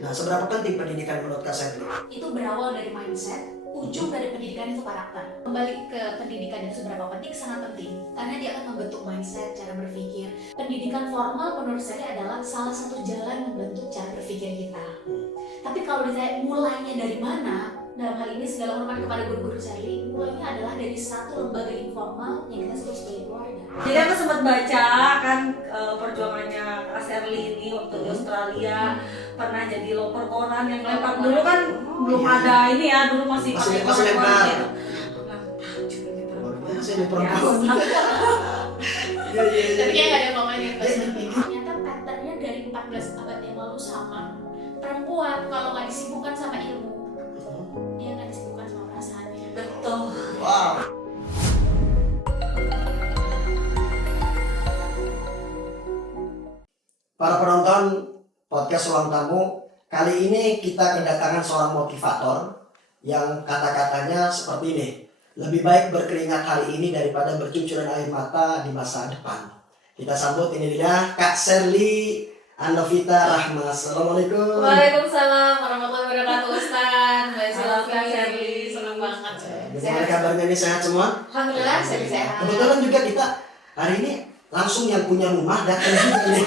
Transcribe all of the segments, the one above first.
Nah, seberapa penting pendidikan menurut Kak Serli? Itu berawal dari mindset, ujung dari pendidikan itu karakter. Kembali ke pendidikan itu seberapa penting, sangat penting. Karena dia akan membentuk mindset, cara berpikir. Pendidikan formal menurut saya adalah salah satu jalan membentuk cara berpikir kita. Tapi kalau ditanya mulainya dari mana, dalam hal ini segala hormat kepada guru-guru Serli, mulainya adalah dari satu lembaga informal yang kita sebut sebagai keluarga. Jadi aku sempat baca kan perjuangannya Kak Serli ini waktu di Australia, pernah jadi loper koran yang lempar dulu kan belum ada ini ya, dulu masih pakai Masih koran lempar. gitu. Biasa ini perempuan. Iya. Tapi kayak gak ada ngomongin pas lebih. Ternyata patternnya dari 14 abad yang lalu sama. Perempuan kalau nggak disibukkan sama ilmu, dia nggak disibukkan sama perasaannya. Betul. Wow. Para penonton podcast Ruang Tamu, kali ini kita kedatangan seorang motivator yang kata-katanya seperti ini. Lebih baik berkeringat hari ini daripada bercucuran air mata di masa depan. Kita sambut ini dia Kak Serli Annovita Rahma. Assalamualaikum. Waalaikumsalam warahmatullahi wabarakatuh, Ustaz. Mbak Halo, Kak Silvi, Serli. senang banget. Bagaimana kabarnya nih, sehat semua? Alhamdulillah, saya sehat. Kebetulan juga kita hari ini langsung yang punya rumah datang juga nih.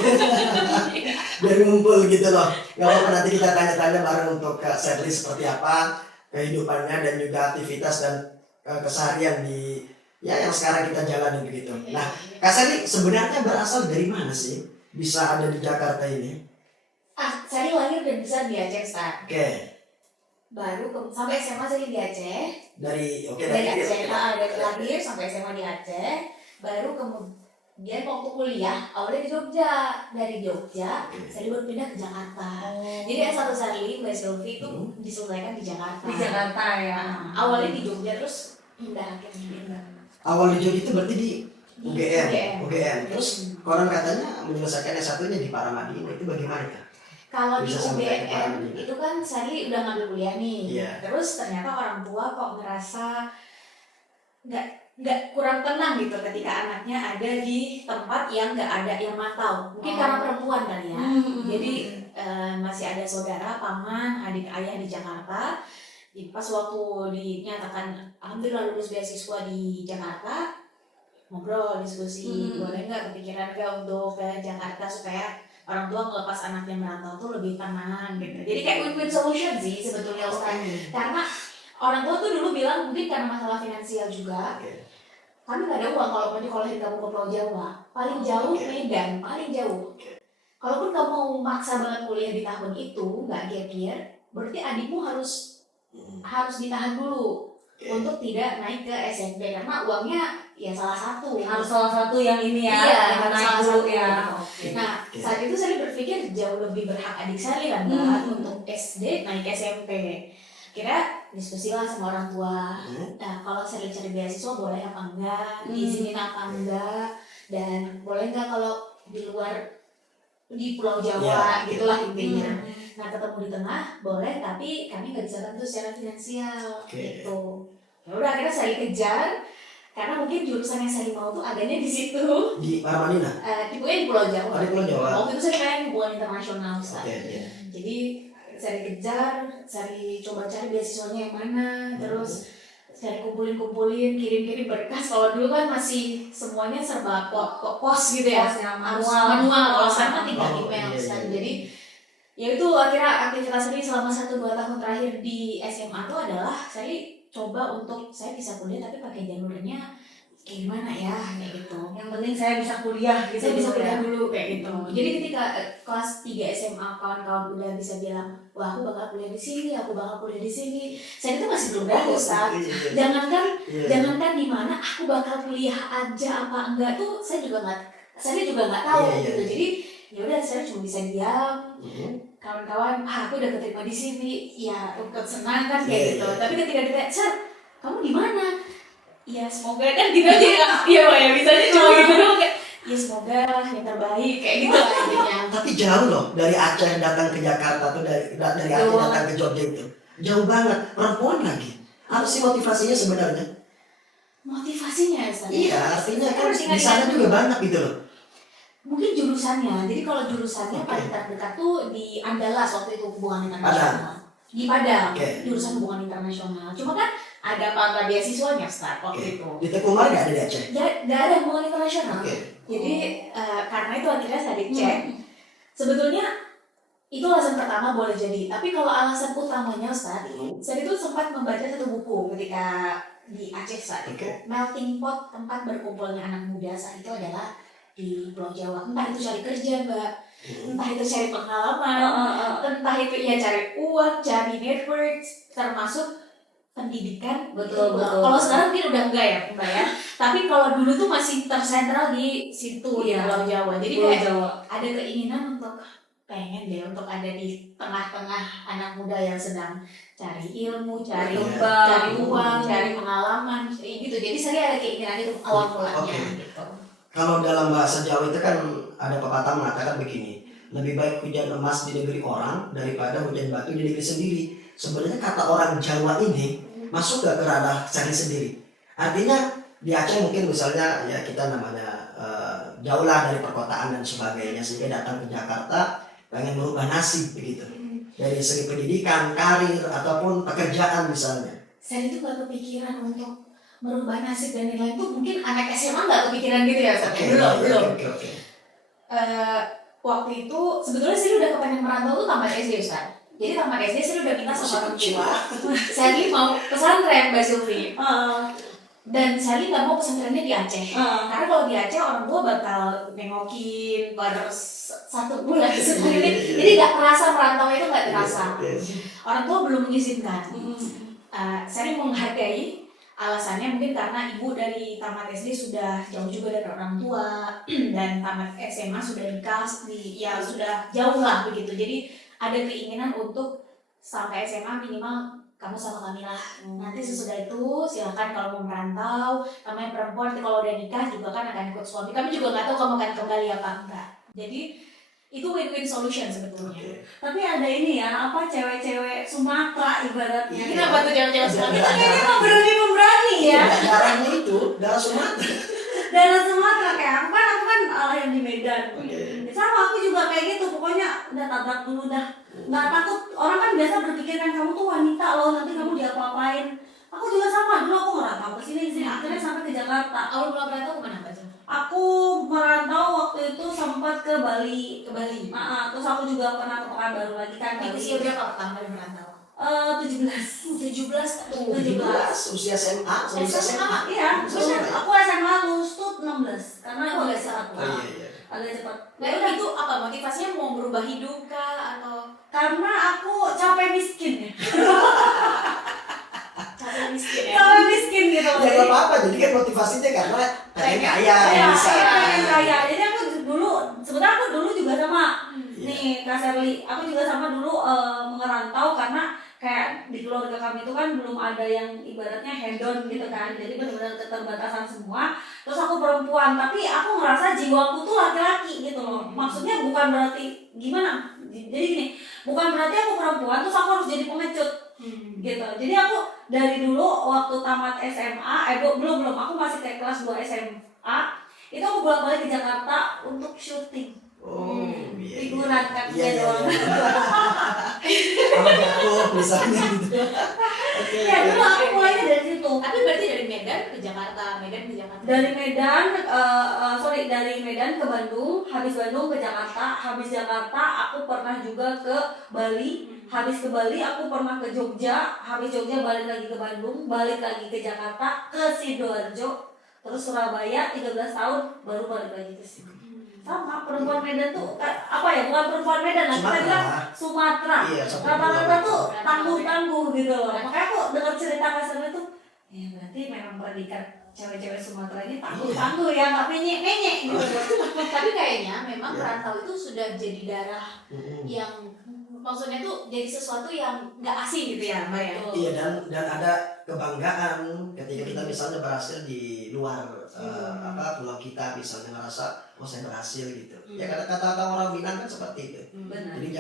Dari ngumpul gitu loh. Gak apa-apa, nanti kita tanya-tanya bareng untuk Kak Serli seperti apa kehidupannya dan juga aktivitas dan keseharian di yang sekarang kita jalani begitu. Nah, Kak Serli sebenarnya berasal dari mana sih bisa ada di Jakarta ini? Saya lahir dan besar di Aceh, Ustaz. Oke. Baru sampai SMA saya di Aceh. Dari Dari Aceh, dari lahir sampai SMA di Aceh. Baru kemudian waktu kuliah awalnya di Jogja. Dari Jogja saya baru pindah ke Jakarta. Jadi S1 Serli Mbak Silvi itu diselesaikan di Jakarta. Di Jakarta ya. Awalnya di Jogja terus pindah akhirnya. Awal di Jogja itu berarti di UGM. UGM. Terus konon katanya menyelesaikan S1-nya di Paramadina. Itu bagaimana Kak? Kalau di Bisa sampai ke UGM Paramadina. itu kan Serli udah ngambil kuliah nih. Iya. Terus ternyata orang tua kok ngerasa nggak kurang tenang gitu ketika anaknya ada di tempat yang nggak ada yang mantau. Mungkin karena perempuan kali ya. Jadi masih ada saudara, paman, adik ayah di Jakarta. Jadi pas waktu dinyatakan alhamdulillah lulus beasiswa di Jakarta, ngobrol diskusi, boleh nggak kepikiran nggak untuk ke Jakarta supaya orang tua ngelepas anaknya merantau tuh lebih tenang gitu. Jadi kayak win-win solution sih sebetulnya Ustaz. Karena orang tua tuh dulu bilang mungkin karena masalah finansial juga. Kami nggak ada uang kalau mau nyekolahin kamu ke Pulau Jawa. Paling jauh Medan, paling jauh. Kalaupun kamu mau maksa banget kuliah di tahun itu, nggak gap year, berarti adikmu harus ditahan dulu untuk tidak naik ke SMP karena uangnya ya salah satu. Harus salah satu yang ini ya. Iya, yang harus naik salah dulu satu ya. Nah, saat itu saya berpikir jauh lebih berhak adik saya kan Mbak untuk SD naik SMP. Kira diskusilah sama orang tua. Nah, kalau saya cari beasiswa boleh apa enggak, diizinin apa enggak, dan boleh enggak kalau di luar di Pulau Jawa gitulah intinya. Nah, ketemu di tengah boleh, tapi kami nggak bisa bantu secara finansial gitu. Ya udah akhirnya saya kejar karena mungkin jurusan yang saya mau tuh adanya di situ. Di Paramadina? Pokoknya di Pulau Jawa. Di Pulau Jawa. Waktu itu saya pengen hubungan internasional, Ustaz. Iya. Jadi saya kejar, coba cari beasiswanya yang mana, terus saya kumpulin, kirim berkas. Kalau dulu kan masih semuanya serba pos gitu ya, harus manual. Kalau sekarang kan tinggal email. Iya. Jadi ya itu akhirnya aktivitas ini selama 1-2 tahun terakhir di SMA itu adalah saya coba untuk saya bisa kuliah tapi pakai jalurnya kayak gimana ya, kayak gitu. Yang penting saya bisa kuliah gitu. Saya bisa kuliah dulu kayak gitu. Jadi ketika kelas 3 SMA kawan-kawan udah bisa bilang, wah aku bakal kuliah di sini, saya itu masih belum berani Ustaz. Jangankan di mana aku bakal kuliah aja apa enggak tuh saya juga nggak tahu gitu. Jadi ya udah saya cuma bisa diam. Kawan-kawan, aku udah keterima di sini, ya ikut senang kan kayak gitu. Tapi ketika ditanya, Sir, kamu di mana? Ya semoga kan gitu aja ya Pak ya, bisa aja cuma gitu doang kayak ya semoga yang terbaik kayak gitu lah intinya. Tapi jauh loh dari Aceh datang ke Jakarta tuh dari Aceh datang ke Jogja itu jauh banget, perempuan lagi. Apa sih motivasinya sebenarnya? Motivasinya Ustaz? Iya, artinya kan di sana juga banyak gitu loh. Mungkin jurusannya. Jadi kalau jurusannya Oke. paling terdekat tuh di Andalas waktu itu hubungan internasional. Di Padang, Oke. jurusan hubungan internasional. Cuma kan ada apa beasiswanya start waktu itu. Di Tekumar nggak ada di Aceh? Nggak ada hubungan internasional. Oke. Jadi karena itu akhirnya saya dicek. Sebetulnya itu alasan pertama boleh jadi. Tapi kalau alasan utamanya Ustaz, saya itu sempat membaca satu buku ketika di Aceh saat itu. Oke. Melting pot tempat berkumpulnya anak muda saat itu adalah di Pulau Jawa. Entah itu cari kerja, Mbak. Entah itu cari pengalaman. Entah itu ya cari uang, cari network, termasuk pendidikan. Betul. Kalau sekarang mungkin udah enggak ya, Mbak ya. Tapi kalau dulu tuh masih tersentral di situ di Iya. Pulau Jawa. Jadi Pulau kayak Jawa. ada keinginan untuk pengen deh untuk ada di tengah-tengah anak muda yang sedang cari ilmu, cari Berkembang. cari uang, cari pengalaman, gitu. Jadi saya ada keinginan itu awal mulanya. Oke. Gitu. Kalau dalam bahasa Jawa itu kan ada pepatah mengatakan begini, lebih baik hujan emas di negeri orang daripada hujan batu di negeri sendiri. Sebenarnya kata orang Jawa ini masuk gak ke ranah cari sendiri. Artinya di Aceh mungkin misalnya ya kita namanya jauh lah dari perkotaan dan sebagainya, sehingga datang ke Jakarta pengen merubah nasib begitu. Dari segi pendidikan, karir ataupun pekerjaan misalnya. Saya itu gak kepikiran untuk merubah nasib dan lain-lain itu mungkin anak SMA gak kepikiran gitu ya Ustaz? Belum. Oke. Waktu itu sebetulnya saya udah kepengen merantau tuh tamat SD Ustaz. Jadi tamat SD saya udah minta sama orang tua. Saya mau pesantren Mbak Sylvie. Dan Sally nggak mau pesantrennya di Aceh, karena kalau di Aceh orang tua bakal nengokin per 1 bulan sekali, jadi nggak terasa merantau itu nggak terasa. Orang tua belum mengizinkan. Sally menghargai alasannya mungkin karena ibu dari tamat SD sudah jauh juga dari orang tua dan tamat SMA sudah nikah, ya sudah jauh lah begitu. Jadi ada keinginan untuk sampai SMA minimal kamu sama kami lah. Nanti sesudah itu silakan kalau mau merantau. Namanya perempuan nanti kalau udah nikah juga kan akan ikut suami. Kami juga nggak tahu kamu akan kembali apa enggak. Jadi itu win-win solution sebetulnya. Tapi ada ini ya, apa cewek-cewek Sumatera ibaratnya. Kenapa tuh cewek-cewek Sumatera? Kita kayaknya nggak berani ya. Darahnya itu darah Sumatera. Daerah Sumatera kayak aku kan yang di Medan. Sama aku juga kayak gitu, pokoknya udah tabrak dulu dah. Nggak takut, orang kan biasa berpikir kan kamu tuh wanita loh, nanti kamu diapa-apain. Aku juga sama, dulu aku merantau ke sini, akhirnya sampai ke Jakarta. Awal mula merantau kemana Mbak? Aku merantau waktu itu sempat ke Bali. Terus aku juga pernah ke Pekanbaru lagi kan. Di usia berapa pertama kali merantau? 17 tuh. 17 usia SMA, SMA. Iya, terus aku SMA lulus tuh 16 karena aku agak cepat. Agak cepat. Nah itu apa motivasinya, mau berubah hidup kah atau? Karena aku capek miskin ya. Capek miskin ya. Capek miskin gitu. Ya nggak apa-apa, jadi kan motivasinya karena pengen kaya, bisa. Pengen kaya. Jadi aku dulu, sebenarnya aku dulu juga sama nih Kak Sherly. Aku juga sama dulu merantau karena kayak di keluarga kami itu kan belum ada yang ibaratnya hedon gitu kan, jadi benar-benar keterbatasan semua. Terus aku perempuan, tapi aku ngerasa jiwaku tuh laki-laki gitu loh. Maksudnya bukan berarti gimana, jadi gini, bukan berarti aku perempuan terus aku harus jadi pengecut gitu. Jadi aku dari dulu waktu tamat SMA, belum aku masih kayak kelas 2 SMA, itu aku bolak-balik ke Jakarta untuk syuting. Figuran kakinya doang. Sama jatuh misalnya gitu. Ya dulu aku mulainya dari situ. Tapi berarti dari Medan ke Jakarta, Dari Medan ke Bandung, habis Bandung ke Jakarta, habis Jakarta aku pernah juga ke Bali, habis ke Bali aku pernah ke Jogja, habis Jogja balik lagi ke Bandung, balik lagi ke Jakarta, ke Sidoarjo, terus Surabaya 13 tahun baru balik lagi ke sini. Sama perempuan Medan tuh apa ya, bukan perempuan Medan lah, kita bilang Sumatera. Iya, Rata-rata tuh tangguh-tangguh gitu loh. Makanya aku dengar cerita kasarnya tuh, ya berarti memang predikat cewek-cewek Sumatera ini tangguh-tangguh ya, nggak menyek-menyek gitu. Tapi kayaknya memang perantau itu sudah jadi darah yang maksudnya tuh jadi sesuatu yang nggak asing gitu ya Mbak ya. Iya, dan ada kebanggaan ketika kita misalnya berhasil di luar pulau kita, misalnya ngerasa oh saya berhasil gitu. Ya kata-kata orang Minang kan seperti itu. Benar. Jadi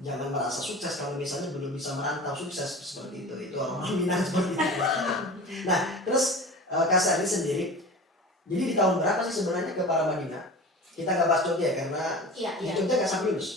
jangan merasa sukses kalau misalnya belum bisa merantau, sukses seperti itu. Itu orang Minang seperti itu. Nah, terus Kak Sherly sendiri, jadi di tahun berapa sih sebenarnya ke Paramadina? Kita nggak bahas contoh ya karena Iya, di iya. contoh nggak sampai lulus.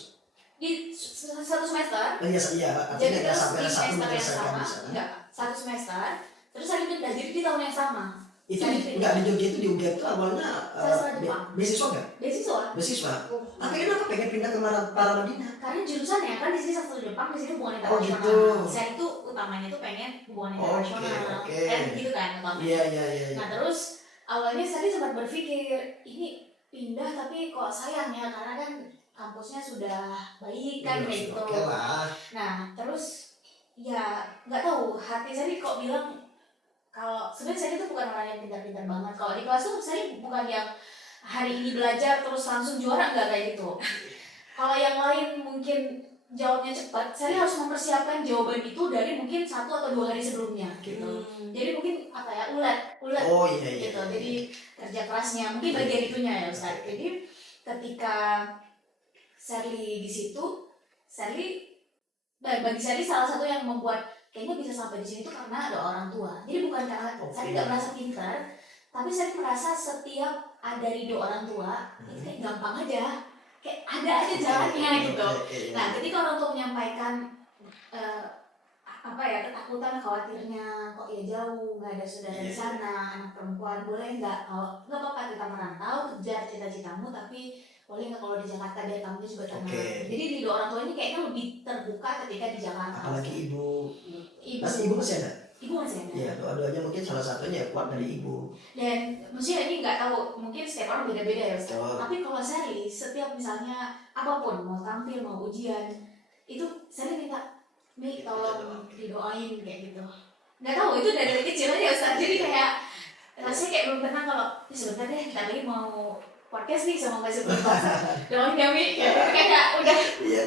Di satu semester. Oh, iya, iya, artinya Jadi nggak terus sampai di satu semester yang menyelesaikan sama, di sana. enggak, satu semester, terus saya pindah, jadi di tahun yang sama. Itu Saya pindah. nggak di Jogja itu, di UGM itu awalnya Sastra Jepang. beasiswa nggak? Beasiswa. Beasiswa. Oh, Tapi kenapa pengen pindah ke Paramadina? karena jurusannya kan di sini sastra Jepang, di sini hubungan Oh, internasional. gitu. Saya itu utamanya tuh pengen hubungan Oke, internasional. oke. Kan gitu kan utamanya. Iya, iya, iya. Nah terus awalnya saya sempat berpikir ini pindah tapi kok sayang ya karena kan kampusnya sudah baik kan Iya, gitu. oke lah. Nah terus ya nggak tahu hati saya kok bilang kalau sebenarnya saya itu bukan orang yang pintar-pintar banget. Kalau di kelas tuh saya bukan yang hari ini belajar terus langsung juara, nggak kayak gitu. Kalau yang lain mungkin jawabnya cepat, saya harus mempersiapkan jawaban itu dari mungkin 1 atau 2 hari sebelumnya gitu. Jadi mungkin apa ya ulet Oh iya, iya. gitu. Jadi kerja kerasnya mungkin bagian itunya ya Ustaz. Jadi ketika Sherly di situ, bagi Sherly salah satu yang membuat kayaknya bisa sampai di sini tuh karena ada orang tua. Jadi bukan karena Sherly nggak merasa pintar, tapi Sherly merasa setiap ada ridho orang tua itu kayak gampang aja, kayak ada aja jalannya gitu. Nah, ketika orang tua menyampaikan apa ya ketakutan, khawatirnya kok ya jauh, nggak ada saudara di sana, anak perempuan boleh nggak? Kalau nggak apa-apa kita merantau, kejar cita-citamu, tapi boleh nggak kalau di Jakarta biar kamu juga tenang. Jadi ridho orang tua ini kayaknya lebih terbuka ketika di Jakarta. Apalagi ibu Ibu masih ada? Ibu masih ada. Iya, doa-doanya mungkin salah satunya kuat dari ibu. Dan maksudnya ini nggak tahu, mungkin setiap orang beda-beda ya Ustaz. Oh. Tapi kalau Sherly, setiap misalnya apapun, mau tampil, mau ujian, itu Sherly minta, Mi tolong didoain kayak gitu. Nggak tahu, itu dari kecil aja Ustaz. Jadi kayak rasanya kayak belum tenang kalau sebentar deh, kita lagi mau podcast nih sama Mbak Zubir. Doain ya Mi, kayak udah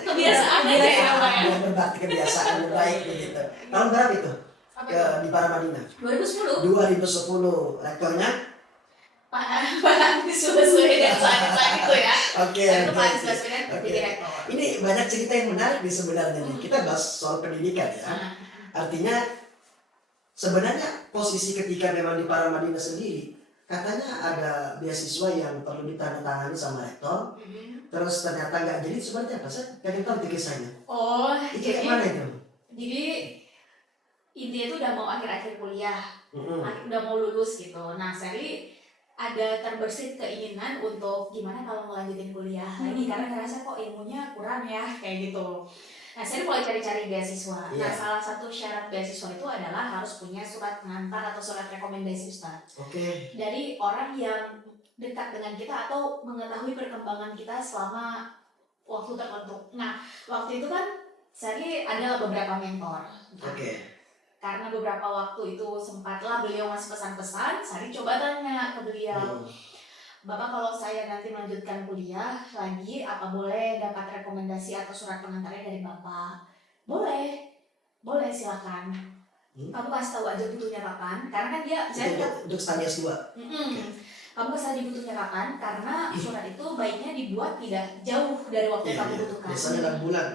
kebiasaan aja ya Pak ya. Udah berbakti, kebiasaan yang baik begitu. Tahun berapa itu? Di Paramadina? 2010. 2010. Rektornya? Pak Anies Baswedan saat itu ya. Oke. Pak Anies Baswedan jadi rektor. Ini banyak cerita yang menarik nih sebenarnya nih. Kita bahas soal pendidikan ya. Artinya sebenarnya posisi ketika memang di Paramadina sendiri, katanya ada beasiswa yang perlu ditandatangani sama rektor. Terus ternyata nggak jadi, sebenarnya apa? Saya pengen tahu kisahnya. Oh, Itu kayak mana itu? Jadi intinya itu udah mau akhir-akhir kuliah, udah mau lulus gitu. Nah, Sherly ada terbersit keinginan untuk gimana kalau ngelanjutin kuliah lagi karena ngerasa kok ilmunya kurang ya kayak gitu. Nah, Sherly mulai cari-cari beasiswa. Nah, salah satu syarat beasiswa itu adalah harus punya surat pengantar atau surat rekomendasi Ustaz. Dari orang yang dekat dengan kita atau mengetahui perkembangan kita selama waktu tertentu. Nah, waktu itu kan Sherly ada beberapa mentor. Karena beberapa waktu itu sempatlah beliau ngasih pesan-pesan, Sherly coba tanya ke beliau, Bapak kalau saya nanti melanjutkan kuliah lagi, apa boleh dapat rekomendasi atau surat pengantarnya dari Bapak? Boleh silakan. Kamu kasih tahu aja butuhnya kapan, karena kan dia untuk stadium 2. Kamu kasih aja butuhnya kapan, karena surat itu baiknya dibuat tidak jauh dari waktu yang kamu butuhkan. Biasanya 6 bulan.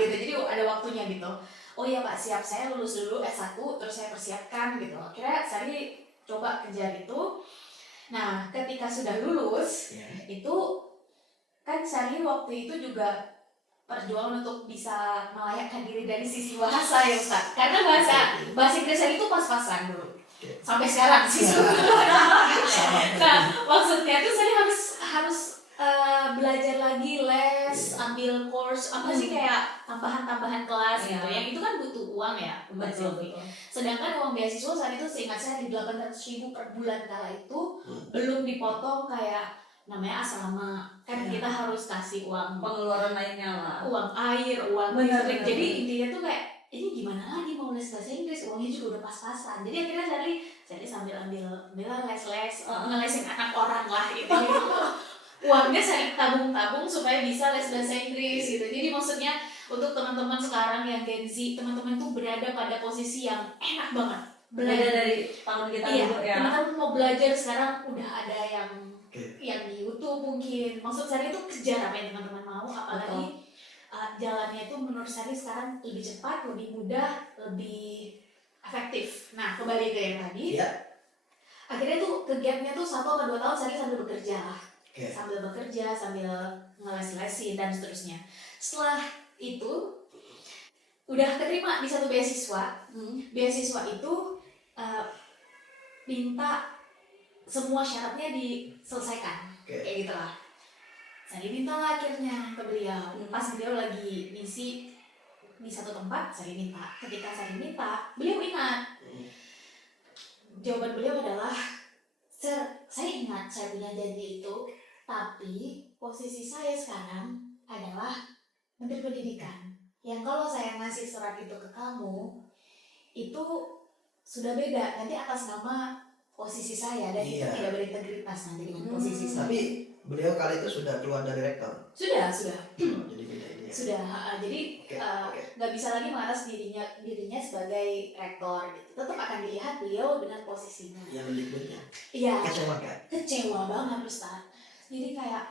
Gitu, jadi ada waktunya gitu. Oh iya Pak, siap, saya lulus dulu S1, terus saya persiapkan gitu. Akhirnya Sherly coba kejar itu. Nah, ketika sudah lulus, itu kan Sherly waktu itu juga perjuangan untuk bisa melayakkan diri dari sisi bahasa ya Ustaz. Karena bahasa Inggris Sherly itu pas-pasan dulu. Sampai sekarang sih. Nah, maksudnya tuh Sherly harus belajar lagi, les, ambil course, apa sih kayak tambahan kelas gitu. Yang itu kan butuh uang ya, Mbak Sylvie. Sedangkan uang beasiswa saat itu seingat saya di 800.000 per bulan kala itu belum dipotong kayak namanya asrama. Kan kita harus kasih uang pengeluaran lainnya lah. Uang air, uang listrik. Jadi intinya tuh kayak ini gimana lagi mau les bahasa Inggris, uangnya juga udah pas-pasan. Jadi akhirnya Sherly sambil ambil les, ngelesin anak orang lah gitu. Uangnya saya tabung-tabung supaya bisa les bahasa Inggris gitu. Jadi maksudnya untuk teman-teman sekarang yang Gen Z, teman-teman tuh berada pada posisi yang enak banget. Belajar dari tahun kita dulu ya. Teman-teman mau belajar sekarang udah ada yang di YouTube mungkin. Maksud saya itu kejar apa yang teman-teman mau, apalagi jalannya itu menurut saya sekarang lebih cepat, lebih mudah, lebih efektif. Nah, kembali ke yang tadi. Akhirnya tuh ke gapnya tuh 1 atau 2 tahun saya sambil bekerja lah. Oke. sambil bekerja, sambil ngeles-lesin dan seterusnya. Setelah itu udah keterima di satu beasiswa. Beasiswa itu minta semua syaratnya diselesaikan, kayak gitulah. Saya minta lah akhirnya ke beliau. Pas beliau lagi ngisi di satu tempat, saya minta. Ketika saya minta, beliau ingat. Jawaban beliau adalah, "Sir, saya ingat saya punya janji itu, tapi posisi saya sekarang adalah Menteri Pendidikan. Yang kalau saya ngasih surat itu ke kamu, itu sudah beda, nanti atas nama posisi saya dan itu Iya. tidak berintegritas nanti dengan posisi saya." Tapi beliau kali itu sudah keluar dari rektor. Sudah. Jadi beda ini ya. Sudah, jadi Oke. nggak bisa lagi mengatas dirinya sebagai rektor gitu. Tetap akan dilihat beliau dengan posisinya. Yang Mendikbudnya. Iya, Kecewa kan? kecewa banget Ustaz. Jadi kayak,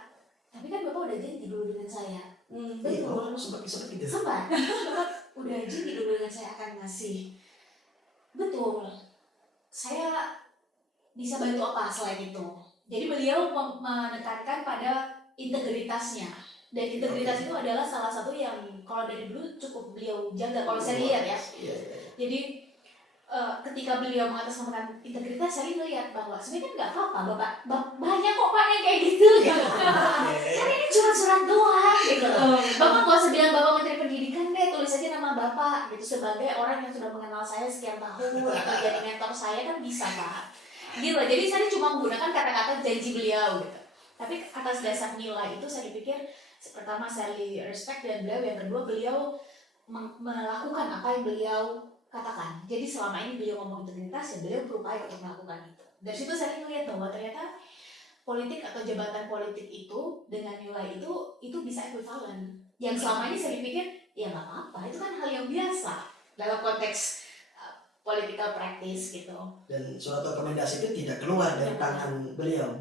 tapi kan Bapak udah janji dulu dengan saya. Iya, oh, sempat gitu. Sempat, Bapak udah janji dulu dengan saya akan ngasih. Betul. Saya bisa bantu apa selain itu? Jadi beliau menekankan pada integritasnya. Dan integritas itu adalah salah satu yang kalau dari dulu cukup beliau jaga, kalau saya lihat ya. Iya. Jadi ketika beliau mengatasnamakan integritas, saya melihat bahwa sebenarnya kan nggak apa-apa, Bapak banyak kok Pak yang kayak gitu. Kan ini cuma surat doang gitu. Bapak nggak usah bilang Bapak Menteri Pendidikan deh, tulis aja nama Bapak gitu, sebagai orang yang sudah mengenal saya sekian tahun atau jadi mentor saya kan bisa Pak. Gitu. Jadi saya cuma menggunakan kata-kata janji beliau gitu. Tapi atas dasar nilai itu saya pikir pertama saya respect dan beliau, yang kedua beliau melakukan apa yang beliau katakan. Jadi selama ini beliau ngomong integritas, ya beliau berupaya untuk melakukan itu. Dari situ saya melihat bahwa ternyata politik atau jabatan politik itu dengan nilai itu bisa ekuivalen. Yang selama ini saya pikir ya nggak apa-apa, itu kan hal yang biasa dalam konteks political practice gitu. Dan surat rekomendasi itu tidak keluar dari tangan beliau.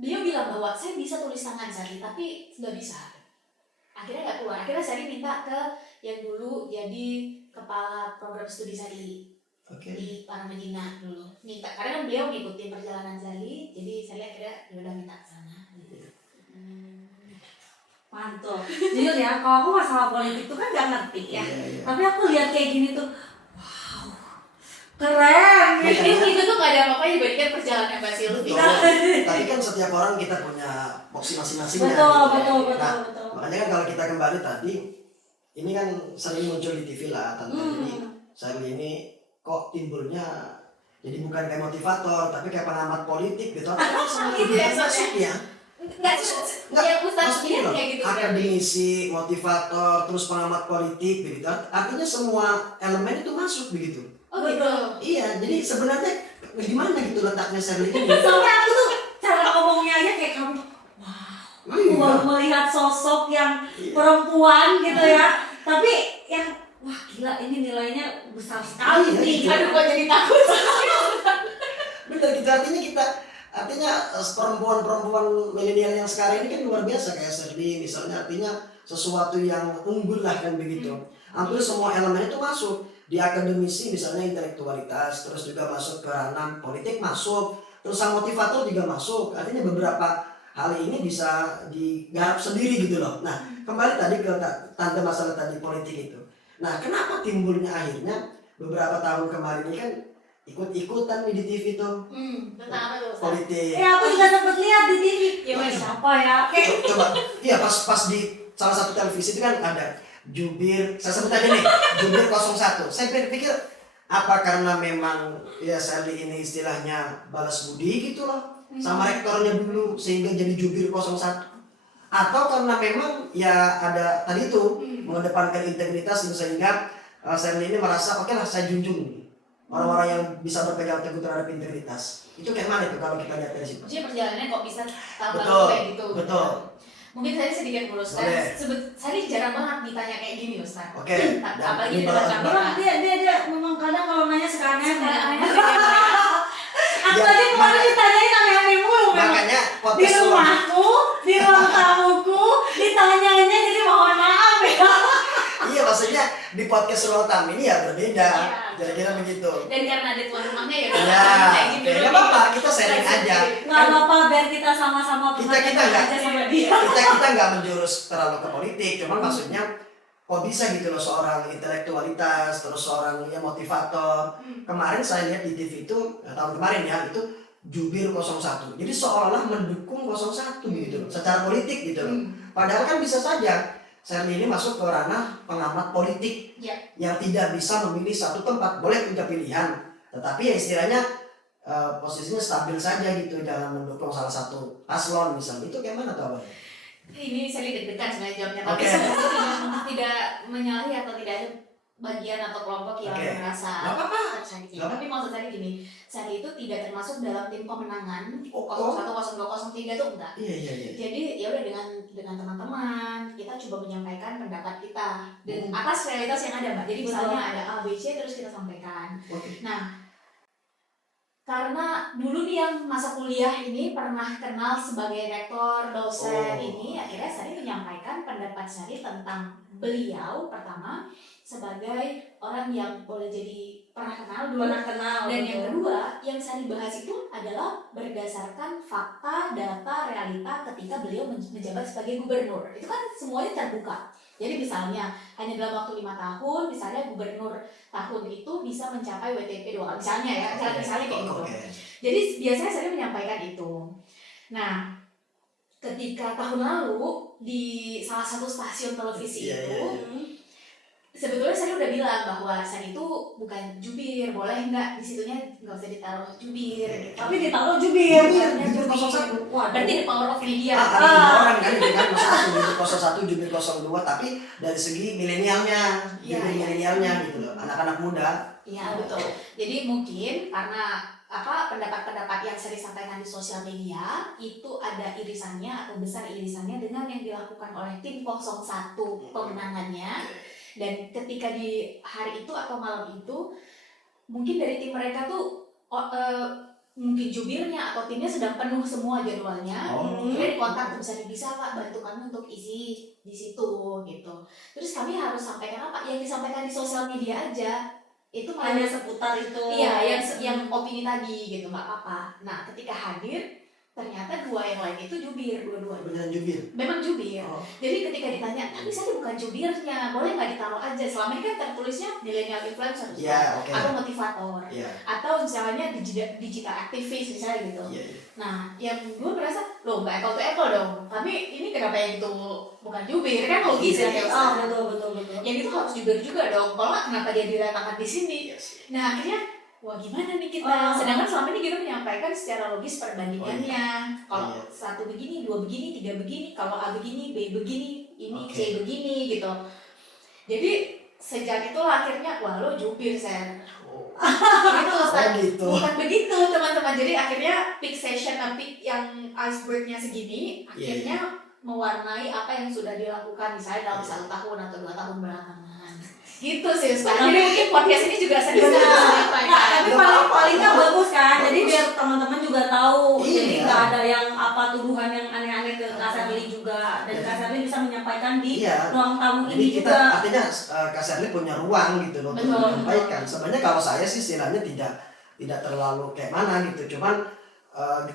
Beliau bilang bahwa saya bisa tulis tangan Sari, tapi nggak bisa. Akhirnya nggak keluar. Akhirnya Sari minta ke yang dulu jadi kepala program studi Sari di Paramedina dulu. Minta, karena kan beliau ngikutin perjalanan Sari, jadi Sari akhirnya udah minta ke sana. Gitu. Mantul. Jujur ya, kalau aku masalah politik itu kan nggak ngerti ya. Iya. Tapi aku lihat kayak gini tuh, wow, keren. Itu tuh nggak ada apa-apa dibandingkan perjalanan Mbak Silvi. Tapi kan setiap orang kita punya porsi masing-masingnya. Betul. Makanya kan kalau kita kembali tadi, ini kan sering muncul di TV lah tentang ini. Saya ini kok timbulnya jadi bukan kayak motivator, tapi kayak pengamat politik gitu. Apa sama Gitu ya, masuk ya? Nggak, ya Ustaz Maksudnya kayak gitu. akademisi, motivator, terus pengamat politik begitu. Artinya semua elemen itu masuk begitu. Oh gitu. Iya, jadi sebenarnya gimana gitu letaknya Sherly ini? Soalnya aku tuh cara ngomongnya aja kayak kamu, aku baru melihat sosok yang perempuan gitu ya. Tapi yang wah gila, ini nilainya besar sekali Iya, nih. iya. Aduh kok jadi takut. Benar gitu, artinya perempuan-perempuan milenial yang sekarang ini kan luar biasa kayak Sherly misalnya, artinya sesuatu yang unggul lah kan begitu. Hampir semua elemen itu masuk. Di akademisi misalnya intelektualitas, terus juga masuk ke ranah politik masuk, terus sang motivator juga masuk. Artinya beberapa hal ini bisa digarap sendiri gitu loh. Nah, kembali tadi ke tante masalah tadi politik itu. Nah, kenapa timbulnya akhirnya beberapa tahun kemarin ini kan ikut-ikutan nih di TV tuh Tentang apa tuh Ustaz? politik. Aku juga sempet lihat di TV. Gimana? Siapa ya? Kayak Coba, iya pas di salah satu televisi itu kan ada jubir, saya sebut aja nih, jubir 01. Saya pikir apa karena memang ya Sherly ini istilahnya balas budi gitu loh sama rektornya dulu sehingga jadi jubir 01, atau karena memang ya ada tadi itu mengedepankan integritas sehingga Sherly ini merasa oke lah saya junjung orang-orang yang bisa berpegang teguh terhadap integritas. Itu kayak mana itu kalau kita lihat dari situ? Maksudnya perjalanannya kok bisa tambah Betul, kayak gitu. betul. Mungkin saya sedikit meluruskan. Boleh. Saya jarang banget ditanya kayak gini Ustaz. Oke. Apalagi di Dan depan ini kamera. dia memang kadang kalau nanya suka aneh. Aku Ya, tadi kemarin ditanyain aneh-aneh mulu memang. Makanya Di podcast rumahku, di ruang tamuku, ditanyanya, jadi mohon maaf ya. Iya maksudnya di podcast Ruang Tamu ini ya berbeda. Kira-kira begitu. Dan karena ada tuan rumahnya ya. Ya, oke, nggak apa-apa, kita sharing aja. Nggak apa-apa, biar kita sama-sama Kita nggak aja sama dia. kita nggak menjurus terlalu ke politik, cuman maksudnya kok bisa gitu loh seorang intelektualitas, terus seorang ya motivator. Kemarin saya lihat di TV itu, tahun kemarin ya, itu jubir 01. Jadi seolah-olah mendukung 01 gitu loh, secara politik gitu loh. Padahal kan bisa saja Sherly ini masuk ke ranah pengamat politik yang tidak bisa memilih satu tempat. Boleh punya pilihan, tetapi ya istilahnya posisinya stabil saja gitu, jangan mendukung salah satu paslon misalnya. Itu kayak mana tuh Abang? Ini saya deg-degan sebenarnya jawabnya, tapi Oke. sebenarnya tidak menyalahi atau tidak ada bagian atau kelompok yang Oke. merasa Nggak apa-apa. tersakiti. Nggak Tapi maksud saya gini, saya itu tidak termasuk dalam tim pemenangan Oh. 01, 02, 03 itu enggak. Iya. Jadi ya udah dengan teman-teman kita coba menyampaikan pendapat kita dan atas realitas yang ada, Mbak. Jadi misalnya ada A, B, C terus kita sampaikan. Oke. Nah, karena dulu nih yang masa kuliah ini pernah kenal sebagai rektor, dosen ini, akhirnya saya menyampaikan pendapat saya tentang beliau pertama sebagai orang yang boleh jadi pernah kenal dulu. Dan yang kedua, yang saya bahas itu adalah berdasarkan fakta, data, realita ketika beliau menjabat sebagai gubernur. Itu kan semuanya terbuka. Jadi misalnya hanya dalam waktu 5 tahun, misalnya gubernur tahun itu bisa mencapai WTP 2 misalnya ya, misalnya kayak gitu. Jadi biasanya saya menyampaikan itu. Nah, ketika tahun lalu di salah satu stasiun televisi sebetulnya saya udah bilang bahwa saya itu bukan jubir, boleh nggak di situnya nggak usah ditaruh jubir, gitu. Tapi ditaruh jubir. Jubir 01. Wah, berarti the power of media. Ada 2 orang kan, dengan jubir 01, jubir 02, tapi dari segi milenialnya, milenialnya gitu loh, anak-anak muda. Iya betul. Jadi mungkin karena pendapat-pendapat yang sering disampaikan di sosial media itu ada irisannya atau besar irisannya dengan yang dilakukan oleh tim 01 pemenangannya. Dan ketika di hari itu atau malam itu mungkin dari tim mereka tuh mungkin jubirnya atau timnya sedang penuh semua jadwalnya. Kemudian kontak bisa Pak bantu kami untuk isi di situ gitu. Terus kami harus sampaikan apa? Yang disampaikan di sosial media aja itu Hanya seputar itu. Iya, yang opini tadi gitu, nggak apa-apa. Nah, ketika hadir ternyata 2 yang lain itu jubir, dua-duanya. Beneran jubir. Memang jubir. Jadi ketika ditanya, tapi saya bukan jubirnya, boleh nggak ditaruh aja? Selama ini kan tertulisnya millennial influencer, atau motivator, atau misalnya digital aktivis misalnya gitu. Nah, yang gue merasa, loh nggak apple to apple dong. Tapi ini kenapa yang itu bukan jubir? Kan logis ya. Betul. Yang itu harus jubir juga dong. Kalau nggak, kenapa dia diletakkan di sini? Nah, akhirnya wah gimana nih kita? Sedangkan selama ini kita menyampaikan secara logis perbandingannya. Kalau 1 begini, 2 begini, 3 begini, kalau A begini, B begini, ini C begini gitu. Jadi sejak itu akhirnya wah lo jubir Sen. Gitu. Bukan begitu teman-teman. Jadi akhirnya peak session yang icebergnya segini akhirnya mewarnai apa yang sudah dilakukan misalnya dalam 1 tahun atau 2 tahun belakangan. Gitu sih Ustaz. Jadi mungkin podcast ini juga sedih tapi palingnya bagus kan. Jadi biar teman-teman juga tahu. Jadi nggak ada yang tuduhan yang aneh-aneh ke Kak Sherly juga, dan Kak Sherly bisa menyampaikan di ruang tamu ini kita, juga. Artinya Kak Sherly punya ruang gitu loh untuk menyampaikan. Sebenarnya kalau saya sih istilahnya tidak terlalu kayak mana gitu. Cuman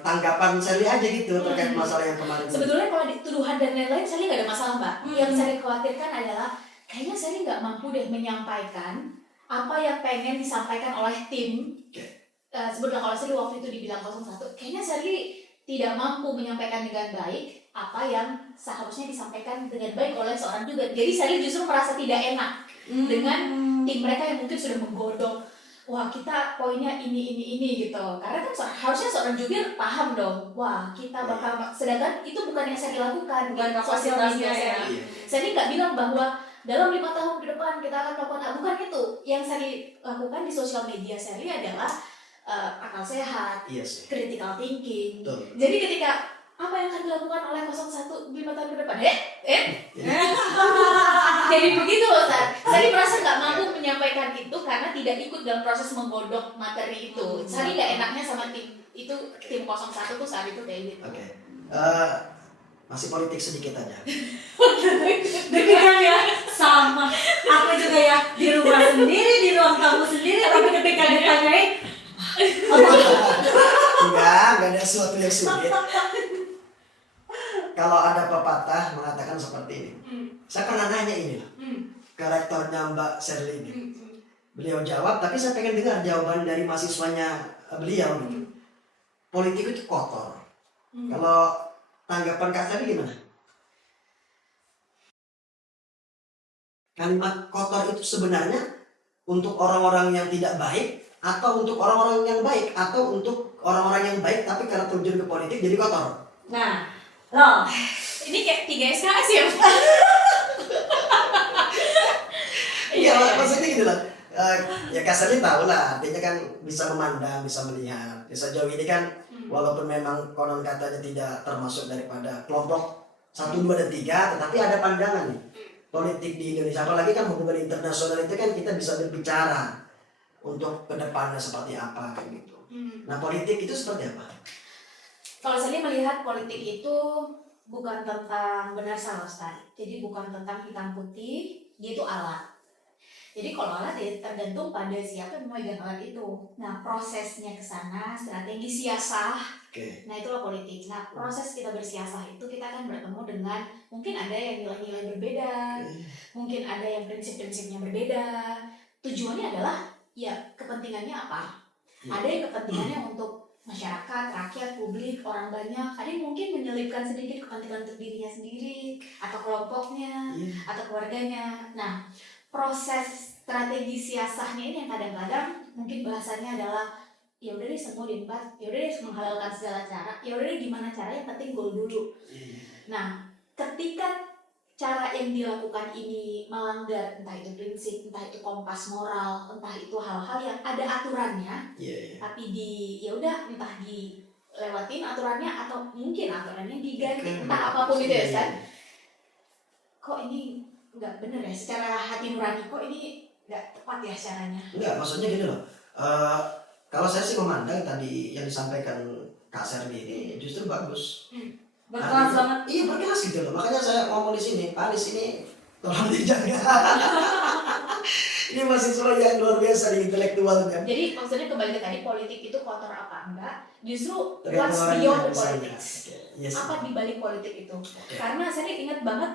tanggapan Sherly aja gitu terkait masalah yang kemarin. Sebetulnya kalau tuduhan dan lain-lain Sherly nggak ada masalah Mbak. Yang saya khawatirkan adalah kayaknya Sherly nggak mampu deh menyampaikan apa yang pengen disampaikan oleh tim. Sebenarnya kalau Sherly waktu itu dibilang 01, kayaknya Sherly tidak mampu menyampaikan dengan baik apa yang seharusnya disampaikan dengan baik oleh seorang juga. Jadi Sherly justru merasa tidak enak dengan tim mereka yang mungkin sudah menggodok. Wah kita poinnya ini gitu. Karena kan harusnya seorang jubir paham dong. Wah kita bakal, sedangkan itu bukan yang Sherly lakukan, bukan sosial media Sherly. Sherly nggak bilang bahwa dalam 5 tahun ke depan kita akan melakukan bukan itu. Yang Sherly lakukan di sosial media Sherly adalah akal sehat, critical thinking. Jadi ketika apa yang akan dilakukan oleh 01 5 tahun ke depan? Jadi begitu loh Ustaz. Saya merasa nggak mampu menyampaikan itu karena tidak ikut dalam proses menggodok materi itu. Saya nggak enaknya sama tim itu, tim 01 tuh saat itu kayak gitu. Mas Masih politik sedikit aja. Deg-degan ya, sama. Aku juga ya di rumah sendiri, di ruang tamu sendiri, tapi ketika ditanyain, Enggak ada sesuatu yang sulit. Kalau ada pepatah mengatakan seperti ini. Saya pernah nanya ini loh, karakternya Mbak Sherly ini. Beliau jawab, tapi saya pengen dengar jawaban dari mahasiswanya beliau gitu. Politik itu kotor. Kalau tanggapan Kak Sherly gimana? Kalimat kotor itu sebenarnya untuk orang-orang yang tidak baik, atau untuk orang-orang yang baik, atau untuk orang-orang yang baik tapi karena terjun ke politik jadi kotor. nah, loh, Ini kayak 3 SKS ya. Iya, maksudnya gitu lah. Ya kasarnya tahu lah, artinya kan bisa memandang, bisa melihat. Ya, sejauh ini kan walaupun memang konon katanya tidak termasuk daripada kelompok 1, 2, dan 3, tetapi ada pandangan nih. Politik di Indonesia, apalagi kan hubungan internasional itu kan kita bisa berbicara untuk kedepannya seperti apa kayak gitu. Nah, politik itu seperti apa? Kalau saya melihat politik itu bukan tentang benar salah Ustaz. Jadi bukan tentang hitam putih, dia itu alat. Jadi kalau alat ya tergantung pada siapa yang memegang alat itu. Nah, prosesnya ke sana, strategi siasah. Oke. Nah, itulah politik. Nah, proses kita bersiasah itu kita akan bertemu dengan mungkin ada yang nilai-nilai berbeda, mungkin ada yang prinsip-prinsipnya berbeda. Tujuannya adalah ya kepentingannya apa? Ada yang kepentingannya untuk masyarakat, rakyat, publik, orang banyak. Ada yang mungkin menyelipkan sedikit kepentingan untuk dirinya sendiri atau kelompoknya atau keluarganya. Nah, proses strategi siasahnya ini yang kadang-kadang mungkin bahasanya adalah ya udah deh semua diempat, ya udah deh menghalalkan segala cara, ya udah deh gimana caranya yang penting goal dulu. Nah, ketika cara yang dilakukan ini melanggar entah itu prinsip, entah itu kompas moral, entah itu hal-hal yang ada aturannya, tapi ya udah entah dilewatin aturannya atau mungkin aturannya diganti, entah apapun itu ya kan. Kok ini nggak bener ya secara hati nurani, kok ini nggak tepat ya caranya. Enggak, maksudnya gini loh. Kalau saya sih memandang tadi yang disampaikan Kak Sherly ini justru bagus. berkelas banget. Iya, berkelas gitu loh. Makanya saya ngomong di sini, Pak Anies ini tolong dijaga. Ini mahasiswa yang luar biasa di intelektual kan. Jadi maksudnya kembali ke tadi, politik itu kotor apa enggak? Justru Tergantung what's orangnya, beyond the misalnya. politics. Yes. Apa di balik politik itu? Karena saya ingat banget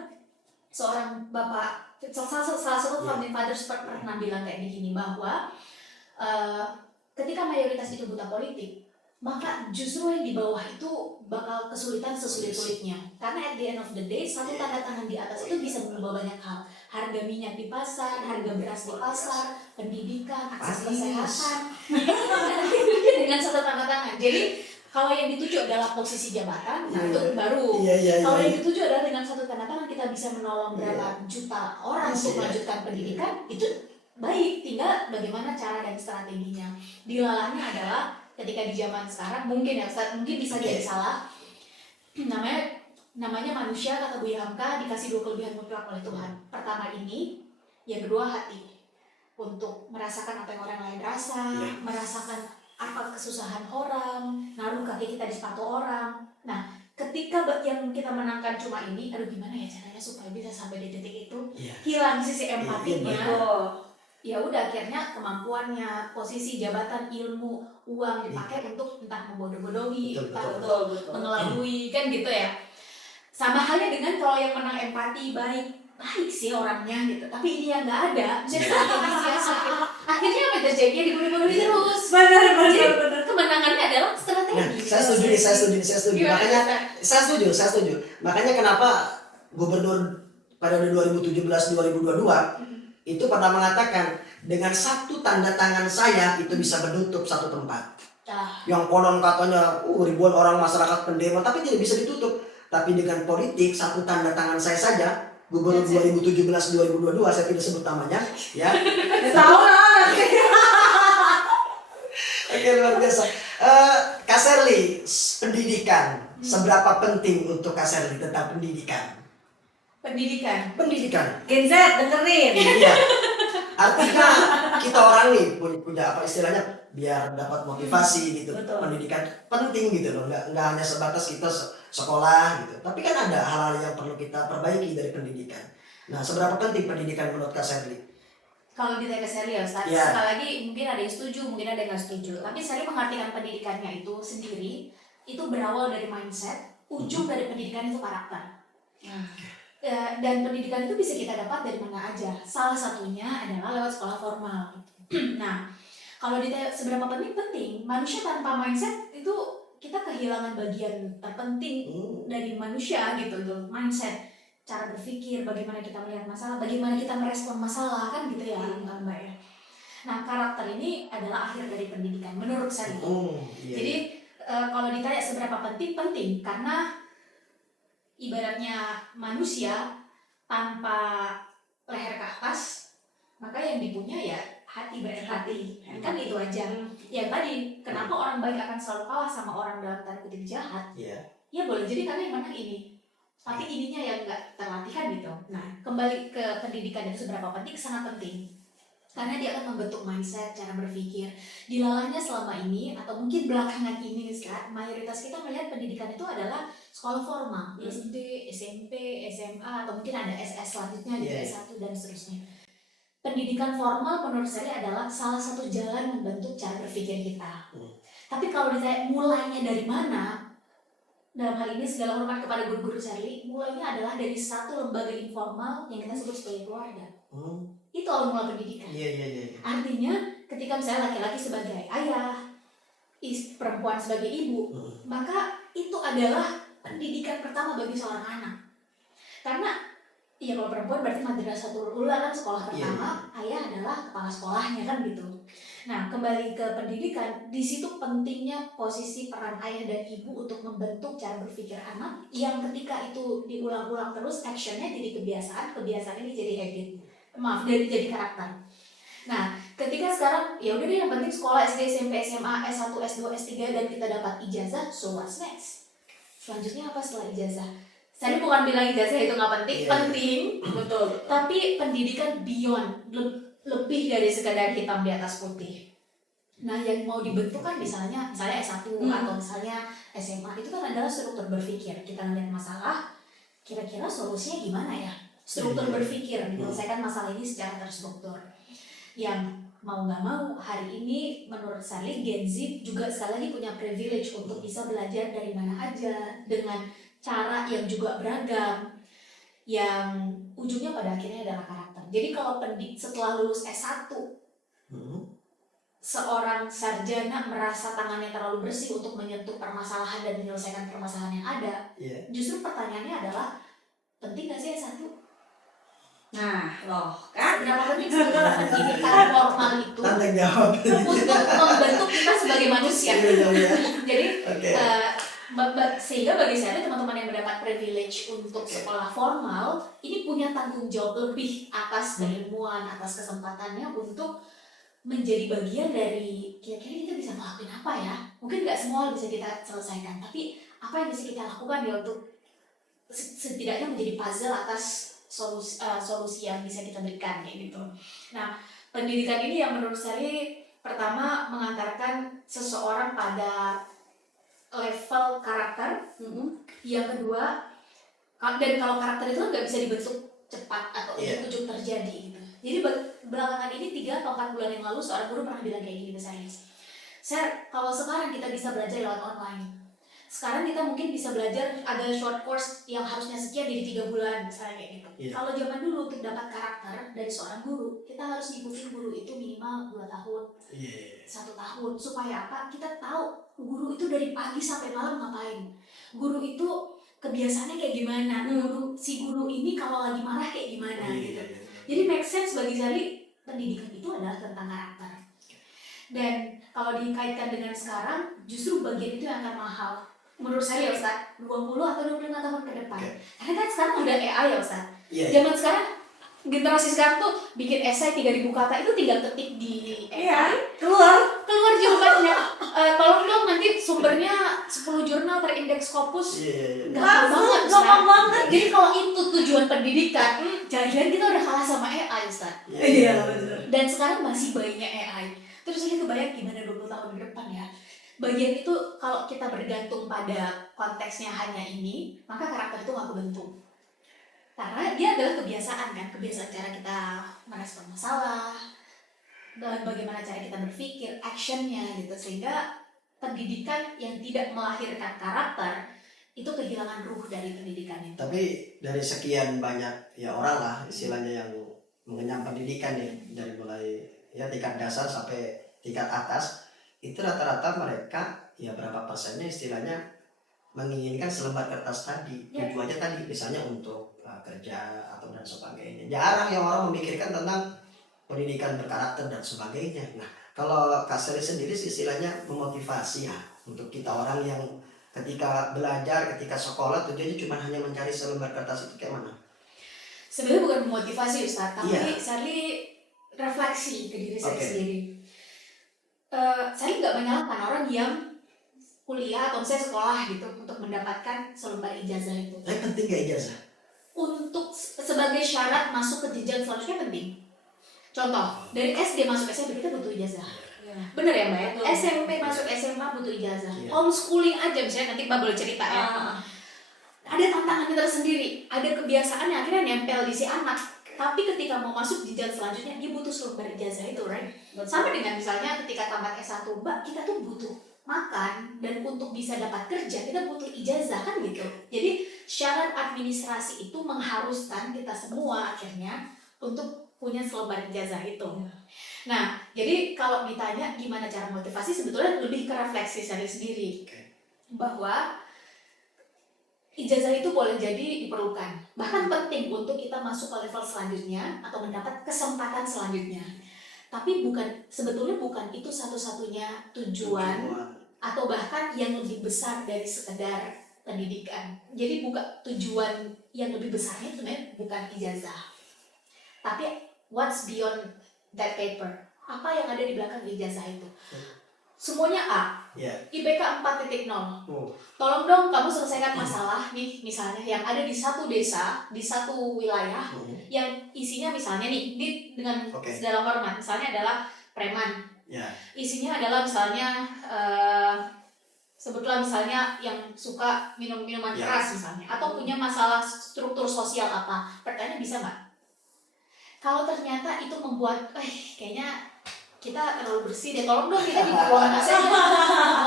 seorang bapak, salah satu founding fathers pernah bilang kayak begini, bahwa ketika mayoritas itu buta politik, maka justru yang di bawah itu bakal kesulitan sesulit-sulitnya. Karena at the end of the day, satu tanda tangan di atas itu bisa mengubah banyak hal. Harga minyak di pasar, harga beras di pasar, pendidikan, akses kesehatan. Dengan satu tanda tangan. Jadi kalau yang dituju adalah posisi jabatan, nah itu baru. Kalau yang dituju adalah dengan satu tanda tangan kita bisa menolong berapa juta orang untuk melanjutkan pendidikan, itu baik. Tinggal bagaimana cara dan strateginya. Dilalahnya adalah ketika di zaman sekarang mungkin ya Ustaz, mungkin bisa jadi salah. Namanya manusia, kata Bu Hamka, dikasih 2 kelebihan mutlak oleh Tuhan. Pertama ini, yang kedua hati. Untuk merasakan apa yang orang lain rasa, merasakan apa kesusahan orang, naruh kaki kita di sepatu orang. Nah, ketika yang kita menangkan cuma ini, aduh gimana ya caranya supaya bisa sampai di titik itu, hilang sisi empatinya. Ya udah, akhirnya kemampuannya, posisi, jabatan, ilmu, uang dipakai untuk entah membodoh-bodohi, entah untuk mengelabui, kan gitu ya. Sama halnya dengan kalau yang menang empati, baik sih orangnya gitu, tapi ini yang nggak ada, misalnya strategi siasat gitu. Akhirnya apa terjadi? Dibodoh-bodohi terus. Benar. Kemenangannya adalah strategi. Nah, saya setuju. Gimana, Saya setuju. Makanya kenapa Gubernur pada 2017-2022 itu pernah mengatakan dengan satu tanda tangan saya itu bisa menutup satu tempat. Yang konon katanya ribuan orang masyarakat pendemo, tapi tidak bisa ditutup. Tapi dengan politik satu tanda tangan saya saja, Gubernur 2017-2022, saya tidak sebut namanya, ya. Tahu lah. Oke, luar biasa. Kak Sherly, pendidikan seberapa penting untuk Kak Sherly tentang pendidikan? Pendidikan. Gen Z dengerin. Iya. Artinya kita orang nih punya apa istilahnya biar dapat motivasi gitu. Betul. Pendidikan penting gitu loh. Nggak hanya sebatas kita sekolah gitu. Tapi kan ada hal-hal yang perlu kita perbaiki dari pendidikan. Nah, seberapa penting pendidikan menurut Kak Sherly? Kalau ditanya ke Sherly ya Ustaz, Iya. sekali lagi mungkin ada yang setuju, mungkin ada yang nggak setuju. Tapi Sherly mengartikan pendidikannya itu sendiri, itu berawal dari mindset, ujung dari pendidikan itu karakter. Dan pendidikan itu bisa kita dapat dari mana aja. Salah satunya adalah lewat sekolah formal. Nah, kalau ditanya seberapa penting, manusia tanpa mindset itu kita kehilangan bagian terpenting dari manusia gitu tuh, mindset, cara berpikir, bagaimana kita melihat masalah, bagaimana kita merespon masalah, kan gitu ya Mbak ya. Nah, karakter ini adalah akhir dari pendidikan menurut saya. Iya. Jadi kalau ditanya seberapa penting karena ibaratnya manusia tanpa leher ke atas, maka yang dipunya ya hati, kan itu aja. Ya tadi, kenapa orang baik akan selalu kalah sama orang dalam tanda kutip jahat? Iya. Ya boleh jadi karena yang menang ini, tapi ininya yang nggak terlatih kan gitu. Nah, kembali ke pendidikan itu seberapa penting, sangat penting. Karena dia akan membentuk mindset, cara berpikir. Dilalahnya selama ini, atau mungkin belakangan ini Ustaz, mayoritas kita melihat pendidikan itu adalah sekolah formal, SD, SMP, SMA, atau mungkin ada SS selanjutnya, S1 dan seterusnya. Pendidikan formal menurut saya adalah salah satu jalan membentuk cara berpikir kita. Tapi kalau ditanya mulainya dari mana, dalam hal ini segala hormat kepada guru-guru Sherly, mulainya adalah dari satu lembaga informal yang kita sebut sebagai keluarga. Itu awal mula pendidikan. Iya. Artinya ketika misalnya laki-laki sebagai ayah, perempuan sebagai ibu, maka itu adalah pendidikan pertama bagi seorang anak. Karena ya kalau perempuan berarti madrasatul ula kan sekolah pertama, ayah adalah kepala sekolahnya kan gitu. Nah, kembali ke pendidikan, di situ pentingnya posisi peran ayah dan ibu untuk membentuk cara berpikir anak yang ketika itu diulang-ulang terus, actionnya jadi kebiasaan ini jadi habit. Jadi karakter. Nah, ketika sekarang ya udah deh yang penting sekolah SD, SMP, SMA, S1, S2, S3 dan kita dapat ijazah, so what's next? Selanjutnya apa setelah ijazah? Saya bukan bilang ijazah itu nggak penting, penting, betul. Tapi pendidikan beyond, lebih dari sekadar hitam di atas putih. Nah, yang mau dibentuk kan misalnya S1 atau misalnya SMA itu kan adalah struktur berpikir. Kita ngeliat masalah, kira-kira solusinya gimana ya? Struktur berpikir, menyelesaikan masalah ini secara terstruktur. Yang mau nggak mau hari ini menurut saya Gen Z juga sekali lagi punya privilege untuk bisa belajar dari mana aja dengan cara yang juga beragam, yang ujungnya pada akhirnya adalah karakter. Jadi kalau setelah lulus S1 seorang sarjana merasa tangannya terlalu bersih untuk menyentuh permasalahan dan menyelesaikan permasalahan yang ada, justru pertanyaannya adalah penting nggak sih S1? Nah, loh kan Berapa penting sebetulnya pendidikan formal itu Tantang jawab. untuk membentuk kita sebagai manusia. Jadi sehingga bagi saya teman-teman yang mendapat privilege untuk sekolah formal ini punya tanggung jawab lebih atas keilmuan, atas kesempatannya untuk menjadi bagian dari kira-kira kita bisa ngelakuin apa ya. Mungkin nggak semua bisa kita selesaikan, tapi apa yang bisa kita lakukan ya untuk setidaknya menjadi puzzle atas solusi yang bisa kita berikan kayak gitu. Nah, pendidikan ini yang menurut saya pertama mengantarkan seseorang pada level karakter, yang kedua, dan kalau karakter itu nggak bisa dibentuk cepat atau ujuk-ujuk terjadi gitu. Jadi belakangan ini 3 atau 4 bulan yang lalu seorang guru pernah bilang kayak gini ke saya, kalau sekarang kita bisa belajar lewat online, sekarang kita mungkin bisa belajar ada short course yang harusnya sekian jadi 3 bulan misalnya kayak gitu. Kalau zaman dulu untuk dapat karakter dari seorang guru, kita harus ngikutin guru itu minimal 2 tahun, 1 tahun, supaya apa? Kita tahu guru itu dari pagi sampai malam ngapain, guru itu kebiasaannya kayak gimana, si guru ini kalau lagi marah kayak gimana gitu. Jadi make sense bagi saya pendidikan itu adalah tentang karakter. Dan kalau dikaitkan dengan sekarang, justru bagian itu yang akan mahal. Menurut saya ya Ustaz, 20 atau 25 tahun ke depan. Karena kan sekarang udah AI ya Ustaz. Zaman sekarang, generasi sekarang tuh bikin esai 3.000 kata itu tinggal ketik di AI, keluar jawabannya. Tolong dong nanti sumbernya 10 jurnal terindeks Scopus. Gampang banget. Jadi kalau itu tujuan pendidikan, jangan-jangan kita udah kalah sama AI Ustaz. Iya betul. Dan sekarang masih bayinya AI. Terus saya kebayang gimana 20 tahun ke depan ya. bagian itu kalau kita bergantung pada konteksnya hanya ini, maka karakter itu nggak kebentuk. Karena dia adalah kebiasaan kan, kebiasaan cara kita merespon masalah, dan bagaimana cara kita berpikir, actionnya gitu, sehingga pendidikan yang tidak melahirkan karakter itu kehilangan ruh dari pendidikan itu. Tapi dari sekian banyak ya orang lah istilahnya yang mengenyam pendidikan ya, dari mulai ya tingkat dasar sampai tingkat atas, itu rata-rata mereka ya berapa persennya istilahnya menginginkan selembar kertas tadi, Ya. tujuannya tadi misalnya untuk kerja atau dan sebagainya. Jarang yang orang memikirkan tentang pendidikan berkarakter dan sebagainya. Nah, kalau Kak Sally sendiri sih istilahnya memotivasi ya untuk kita orang yang ketika belajar, ketika sekolah tujuannya cuma hanya mencari selembar kertas itu kayak mana? Sebenarnya bukan memotivasi Ustaz, tapi Iya. Sally refleksi ke diri saya Oke. sendiri. Saya nggak menyalahkan orang yang kuliah atau saya sekolah gitu untuk mendapatkan selembar ijazah itu. Tapi penting gak ijazah? Untuk sebagai syarat masuk ke jenjang selanjutnya penting. Contoh, dari SD masuk SMP kita butuh ijazah. Bener ya Mbak ya? Betul. SMP masuk SMA butuh ijazah. Iya. Homeschooling aja misalnya, nanti Mbak boleh cerita ya. Ada tantangannya tersendiri, ada kebiasaan yang akhirnya nempel di si anak. Tapi ketika mau masuk jenjang selanjutnya, dia butuh selembar ijazah itu, right? Sama dengan misalnya ketika tamat S1, Mbak, kita tuh butuh makan, dan untuk bisa dapat kerja, kita butuh ijazah kan gitu. Jadi syarat administrasi itu mengharuskan kita semua akhirnya untuk punya selembar ijazah itu. Nah, jadi kalau ditanya gimana cara motivasi, sebetulnya lebih ke refleksi saya sendiri. Bahwa ijazah itu boleh jadi diperlukan, bahkan penting untuk kita masuk ke level selanjutnya atau mendapat kesempatan selanjutnya. Tapi sebetulnya bukan itu satu-satunya tujuan atau bahkan yang lebih besar dari sekedar pendidikan. Jadi tujuan yang lebih besarnya sebenarnya bukan ijazah. Tapi what's beyond that paper? Apa yang ada di belakang ijazah itu? Semuanya A. Ya. IPK 4.0. Oh. Tolong dong kamu selesaikan masalah nih misalnya yang ada di satu desa, di satu wilayah yang isinya misalnya nih dengan segala hormat, misalnya adalah preman. Ya. Isinya adalah misalnya sebutlah misalnya yang suka minum minuman keras misalnya, atau punya masalah struktur sosial apa. Pertanyaan bisa nggak? Kalau ternyata itu membuat kayaknya kita terlalu bersih deh, tolong dong kita di ruangan AC aja.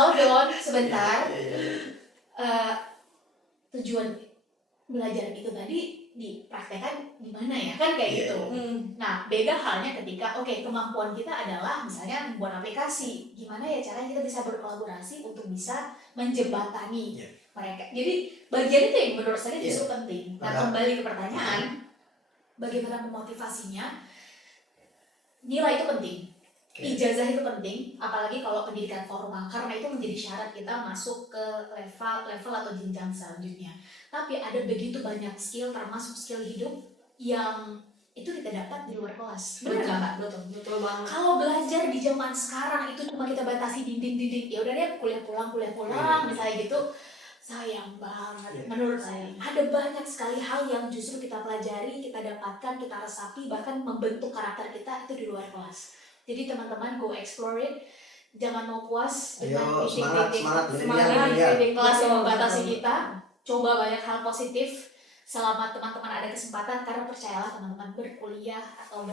Hold on sebentar. Tujuan belajar itu tadi dipraktekkan di mana ya, kan kayak gitu. Nah, beda halnya ketika kemampuan kita adalah misalnya membuat aplikasi. Gimana ya caranya kita bisa berkolaborasi untuk bisa menjembatani mereka. Jadi bagian itu yang menurut saya justru penting. Nah, kembali ke pertanyaan, bagaimana memotivasinya? Nilai itu penting. Ijazah itu penting, apalagi kalau pendidikan formal, karena itu menjadi syarat kita masuk ke level atau jenjang selanjutnya. Tapi ada begitu banyak skill, termasuk skill hidup yang itu kita dapat di luar kelas. Benar nggak Mbak? Betul banget. Kalau belajar di zaman sekarang itu cuma kita batasi dinding-dinding, ya udah deh kuliah pulang, misalnya gitu, sayang banget menurut saya. Ada banyak sekali hal yang justru kita pelajari, kita dapatkan, kita resapi, bahkan membentuk karakter kita itu di luar kelas. Jadi teman-teman go explore it, jangan mau puas dengan dinding kelas yang membatasi kita. Coba banyak hal positif selama teman-teman ada kesempatan, karena percayalah teman-teman, berkuliah atau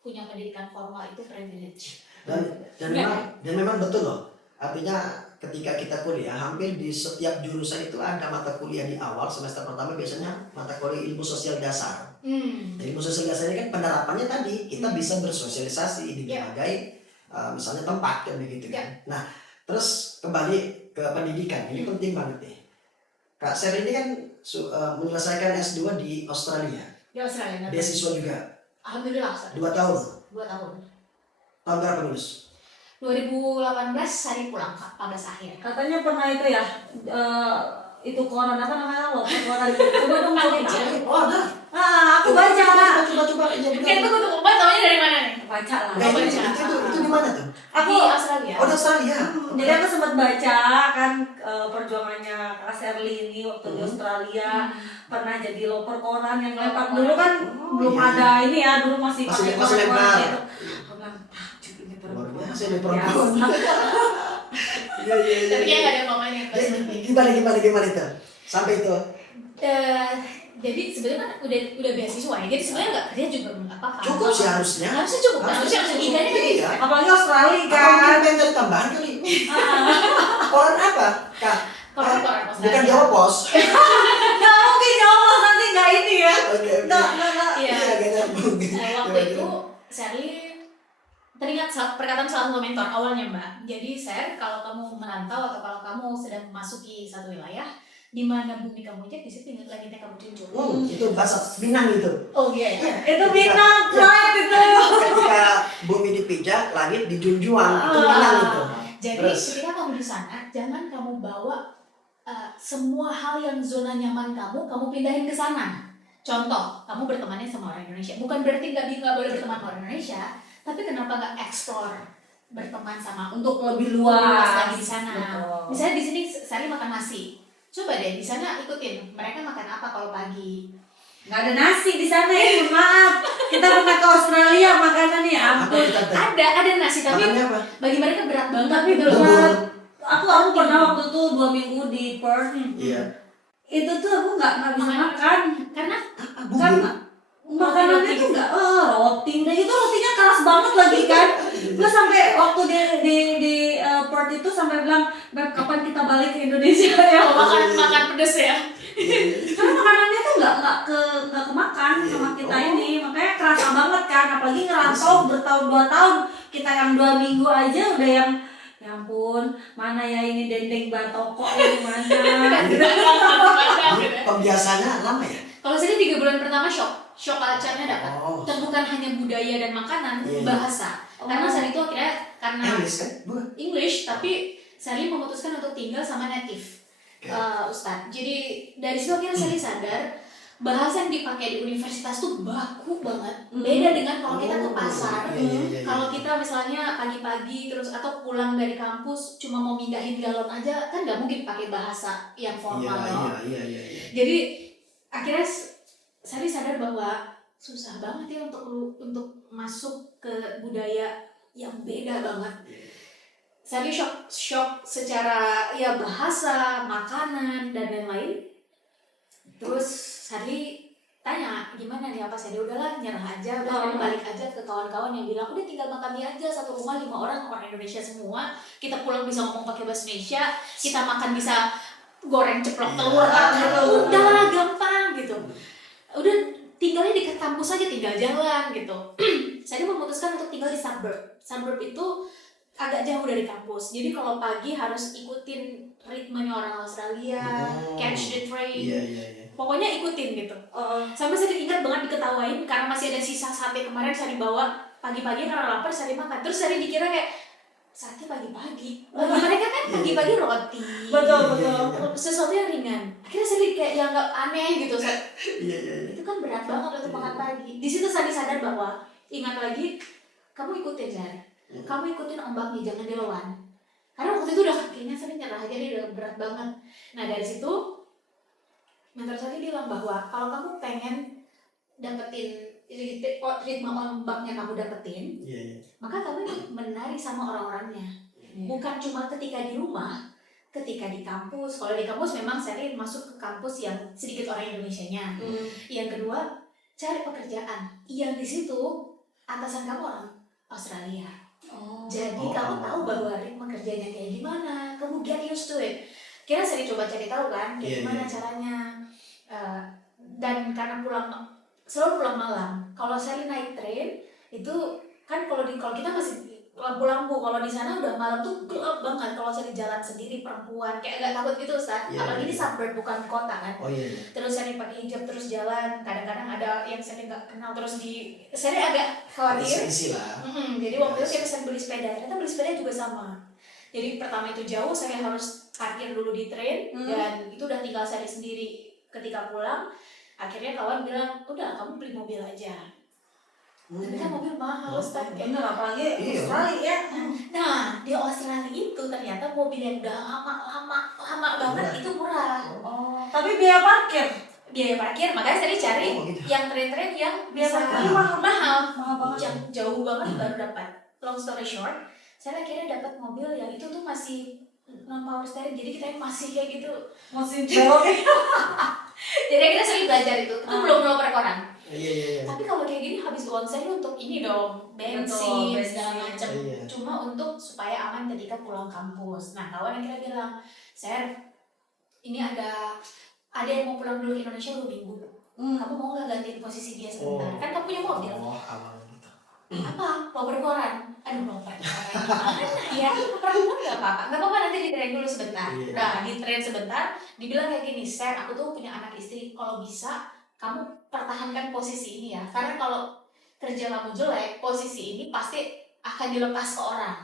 punya pendidikan formal itu privilege. Dan memang betul loh. Artinya ketika kita kuliah, hampir di setiap jurusan itu ada mata kuliah di awal semester pertama, biasanya mata kuliah ilmu sosial dasar. Ilmu sosial dasar ini kan penerapannya tadi kita bisa bersosialisasi di berbagai misalnya tempat kan begitu kan. Nah, terus kembali ke pendidikan, ini penting banget nih. Kak Sally ini kan menyelesaikan S2 di Australia. Di Australia. Beasiswa juga. Alhamdulillah. 2 tahun. 2 tahun. Tahun berapa lulus? 2018 hari pulang, 14 akhir. Katanya pernah itu ya, itu koran apa namanya, koran itu. Coba dong cerita. Oh ada. Aku baca. Coba. Itu untuk Mbak taunya dari mana nih? Baca lah. Itu di mana tuh? Aku di Australia. Oh, di Australia. Jadi aku sempat baca kan perjuangannya Kak Sally ini waktu di Australia, pernah jadi loper koran yang lempar. Dulu kan belum ada ini ya, dulu masih pakai koran gitu. Aku bilang, luar biasa ini perempuan. Iya iya iya. Tapi dia nggak ada apa-apanya. Gimana itu? Sampai itu. Jadi sebenarnya kan udah beasiswa ya. Jadi sebenarnya nggak kerja juga nggak apa-apa. Cukup sih harusnya. Harusnya cukup. Harusnya ikannya kan Iya. Apalagi Australia Atau kan. mungkin pengen cari tambahan kali. Koran apa, Kak? koran Bukan Jawa Pos. Nggak mungkin Jawa nanti nggak ini ya. Oke. Nggak. Iya. Iya, nyambung. Waktu itu Sherly teringat perkataan salah satu mentor awalnya Mbak. Jadi kalau kamu merantau atau kalau kamu sedang memasuki satu wilayah di mana bumi kamu cek, di situ langitnya kamu junjung. Itu bahasa Minang itu. Oh iya. Itu Minang pride itu. Ketika bumi dipijak, langit dijunjung. Itu Minang itu. Jadi Terus? ketika kamu di sana, jangan kamu bawa semua hal yang zona nyaman kamu pindahin ke sana. Contoh, kamu bertemannya sama orang Indonesia. Bukan berarti nggak boleh berteman sama orang Indonesia, tapi kenapa nggak explore berteman sama untuk lebih luas lagi di sana. Betul. Misalnya di sini Sari makan nasi. Coba deh di sana ikutin mereka makan apa kalau pagi. Nggak ada nasi di sana ya, maaf. Kita pernah ke Australia makanannya ya Apa ampun. kita teh? Ada nasi tapi Makannya apa? bagi mereka berat banget Tapi gitu loh. berat. Aku pernah waktu itu 2 minggu di Perth. Iya. Itu tuh aku nggak bisa makan Karena karena makanannya tuh nggak roti. Udah itu rotinya keras banget lagi kan. Gue sampai waktu di Perth itu sampai bilang, Beb kapan kita balik ke Indonesia ya? makan pedes ya. Karena makanannya tuh nggak kemakan sama kita ini, makanya kerasa banget kan. Apalagi ngerantau bertahun 2 tahun, kita yang 2 minggu aja udah yang ya ampun, mana ya ini dendeng batoko ini mana? Pembiasaannya lama ya? Kalau saya 3 bulan pertama shock culture-nya dapat. Oh. Dan bukan hanya budaya dan makanan, Iya. bahasa. Karena saat itu akhirnya karena English kan? Bukan. English, tapi Sally memutuskan untuk tinggal sama native Ustadz. Jadi dari situ akhirnya Sally sadar bahasa yang dipakai di universitas tuh baku banget. Beda dengan kalau kita ke pasar. Iya. Kalau kita misalnya pagi-pagi terus atau pulang dari kampus cuma mau mindahin galon aja kan nggak mungkin pakai bahasa yang formal. Iya. Jadi akhirnya Sally sadar bahwa susah banget ya untuk masuk ke budaya yang beda banget. Sally shock secara ya bahasa, makanan dan lain-lain. Terus Sally tanya gimana nih apa Sally udahlah nyerah aja, udah balik aja ke kawan-kawan yang bilang udah tinggal makan mie aja satu rumah 5 orang Indonesia semua, kita pulang bisa ngomong pakai bahasa Indonesia, kita makan bisa goreng ceplok telur, udahlah gampang gitu. Udah tinggalnya di kampus aja, tinggal jalan gitu. Saya memutuskan untuk tinggal di suburb. Suburb itu agak jauh dari kampus. Jadi kalau pagi harus ikutin ritmenya orang Australia, catch the train. Iya. Pokoknya ikutin gitu. Sampai saya ingat banget diketawain karena masih ada sisa sate kemarin saya dibawa pagi-pagi karena lapar saya makan. Terus saya dikira kayak sate pagi-pagi. Mereka kan pagi-pagi roti. Betul. Sesuatu yang ringan. Akhirnya saya kayak yang nggak aneh gitu. Iya. Itu kan berat banget untuk makan pagi. Di situ saya sadar bahwa ingat lagi kamu ikutin Jar. Kamu ikutin ombaknya, jangan dilawan. Karena waktu itu udah kayaknya saya nyerah aja dia udah berat banget. Nah dari situ mentor saya bilang bahwa kalau kamu pengen dapetin ritme ombaknya kamu dapetin, maka kamu menari sama orang-orangnya. Bukan cuma ketika di rumah, ketika di kampus. Kalau di kampus memang saya masuk ke kampus yang sedikit orang Indonesianya. Yang kedua, cari pekerjaan yang di situ atasan kamu orang Australia. Jadi kamu tahu bahwa ritme kerjanya kayak gimana, kamu get used to it. Kira saya coba cari tahu kan, gimana caranya. Dan karena selalu pulang malam. Kalau saya naik train itu kan kalau kita masih lampu-lampu, kalau di sana udah malam tuh gelap banget. Kalau saya di jalan sendiri perempuan kayak agak takut gitu Ustaz. Apalagi di suburb bukan kota kan. Terus saya pakai hijab terus jalan. Kadang-kadang ada yang saya nggak kenal terus saya agak khawatir. Jadi waktu itu saya pesan beli sepeda. Ternyata beli sepeda juga sama. Jadi pertama itu jauh, saya harus parkir dulu di train dan itu udah tinggal saya sendiri. Ketika pulang, akhirnya kawan bilang, udah kamu beli mobil aja. Tapi kan mobil mahal, Ustaz. Bener, apalagi Australia ya. Nah, di Australia itu ternyata mobil yang udah lama banget itu murah. Tapi biaya parkir Makanya saya cari yang tren-tren yang biaya bisa parkir mahal mahal banget. yang jauh banget baru dapat. Long story short, saya akhirnya dapat mobil yang itu tuh masih non power steering, jadi kita masih kayak gitu. Mesin belok. Jadi kita sering belajar itu belum perkoran. Iya. Tapi kalau kayak gini habis uang saya untuk ini dong, bensin segala macam. Iya. Cuma untuk supaya aman ketika pulang kampus. Nah kawan yang kita bilang, saya ini ada yang mau pulang dulu ke Indonesia 2 minggu. Kamu mau nggak gantiin posisi dia sebentar? Kan kamu punya mobil. Aman gitu. Apa? Loper koran? Aduh loper koran gimana ya? Perempuan nggak apa-apa nanti di-train dulu sebentar. Iya. Nah di-train sebentar, dibilang kayak gini, Ser, aku tuh punya anak istri, kalau bisa kamu pertahankan posisi ini ya, karena kalau kerja kamu jelek, posisi ini pasti akan dilepas ke orang.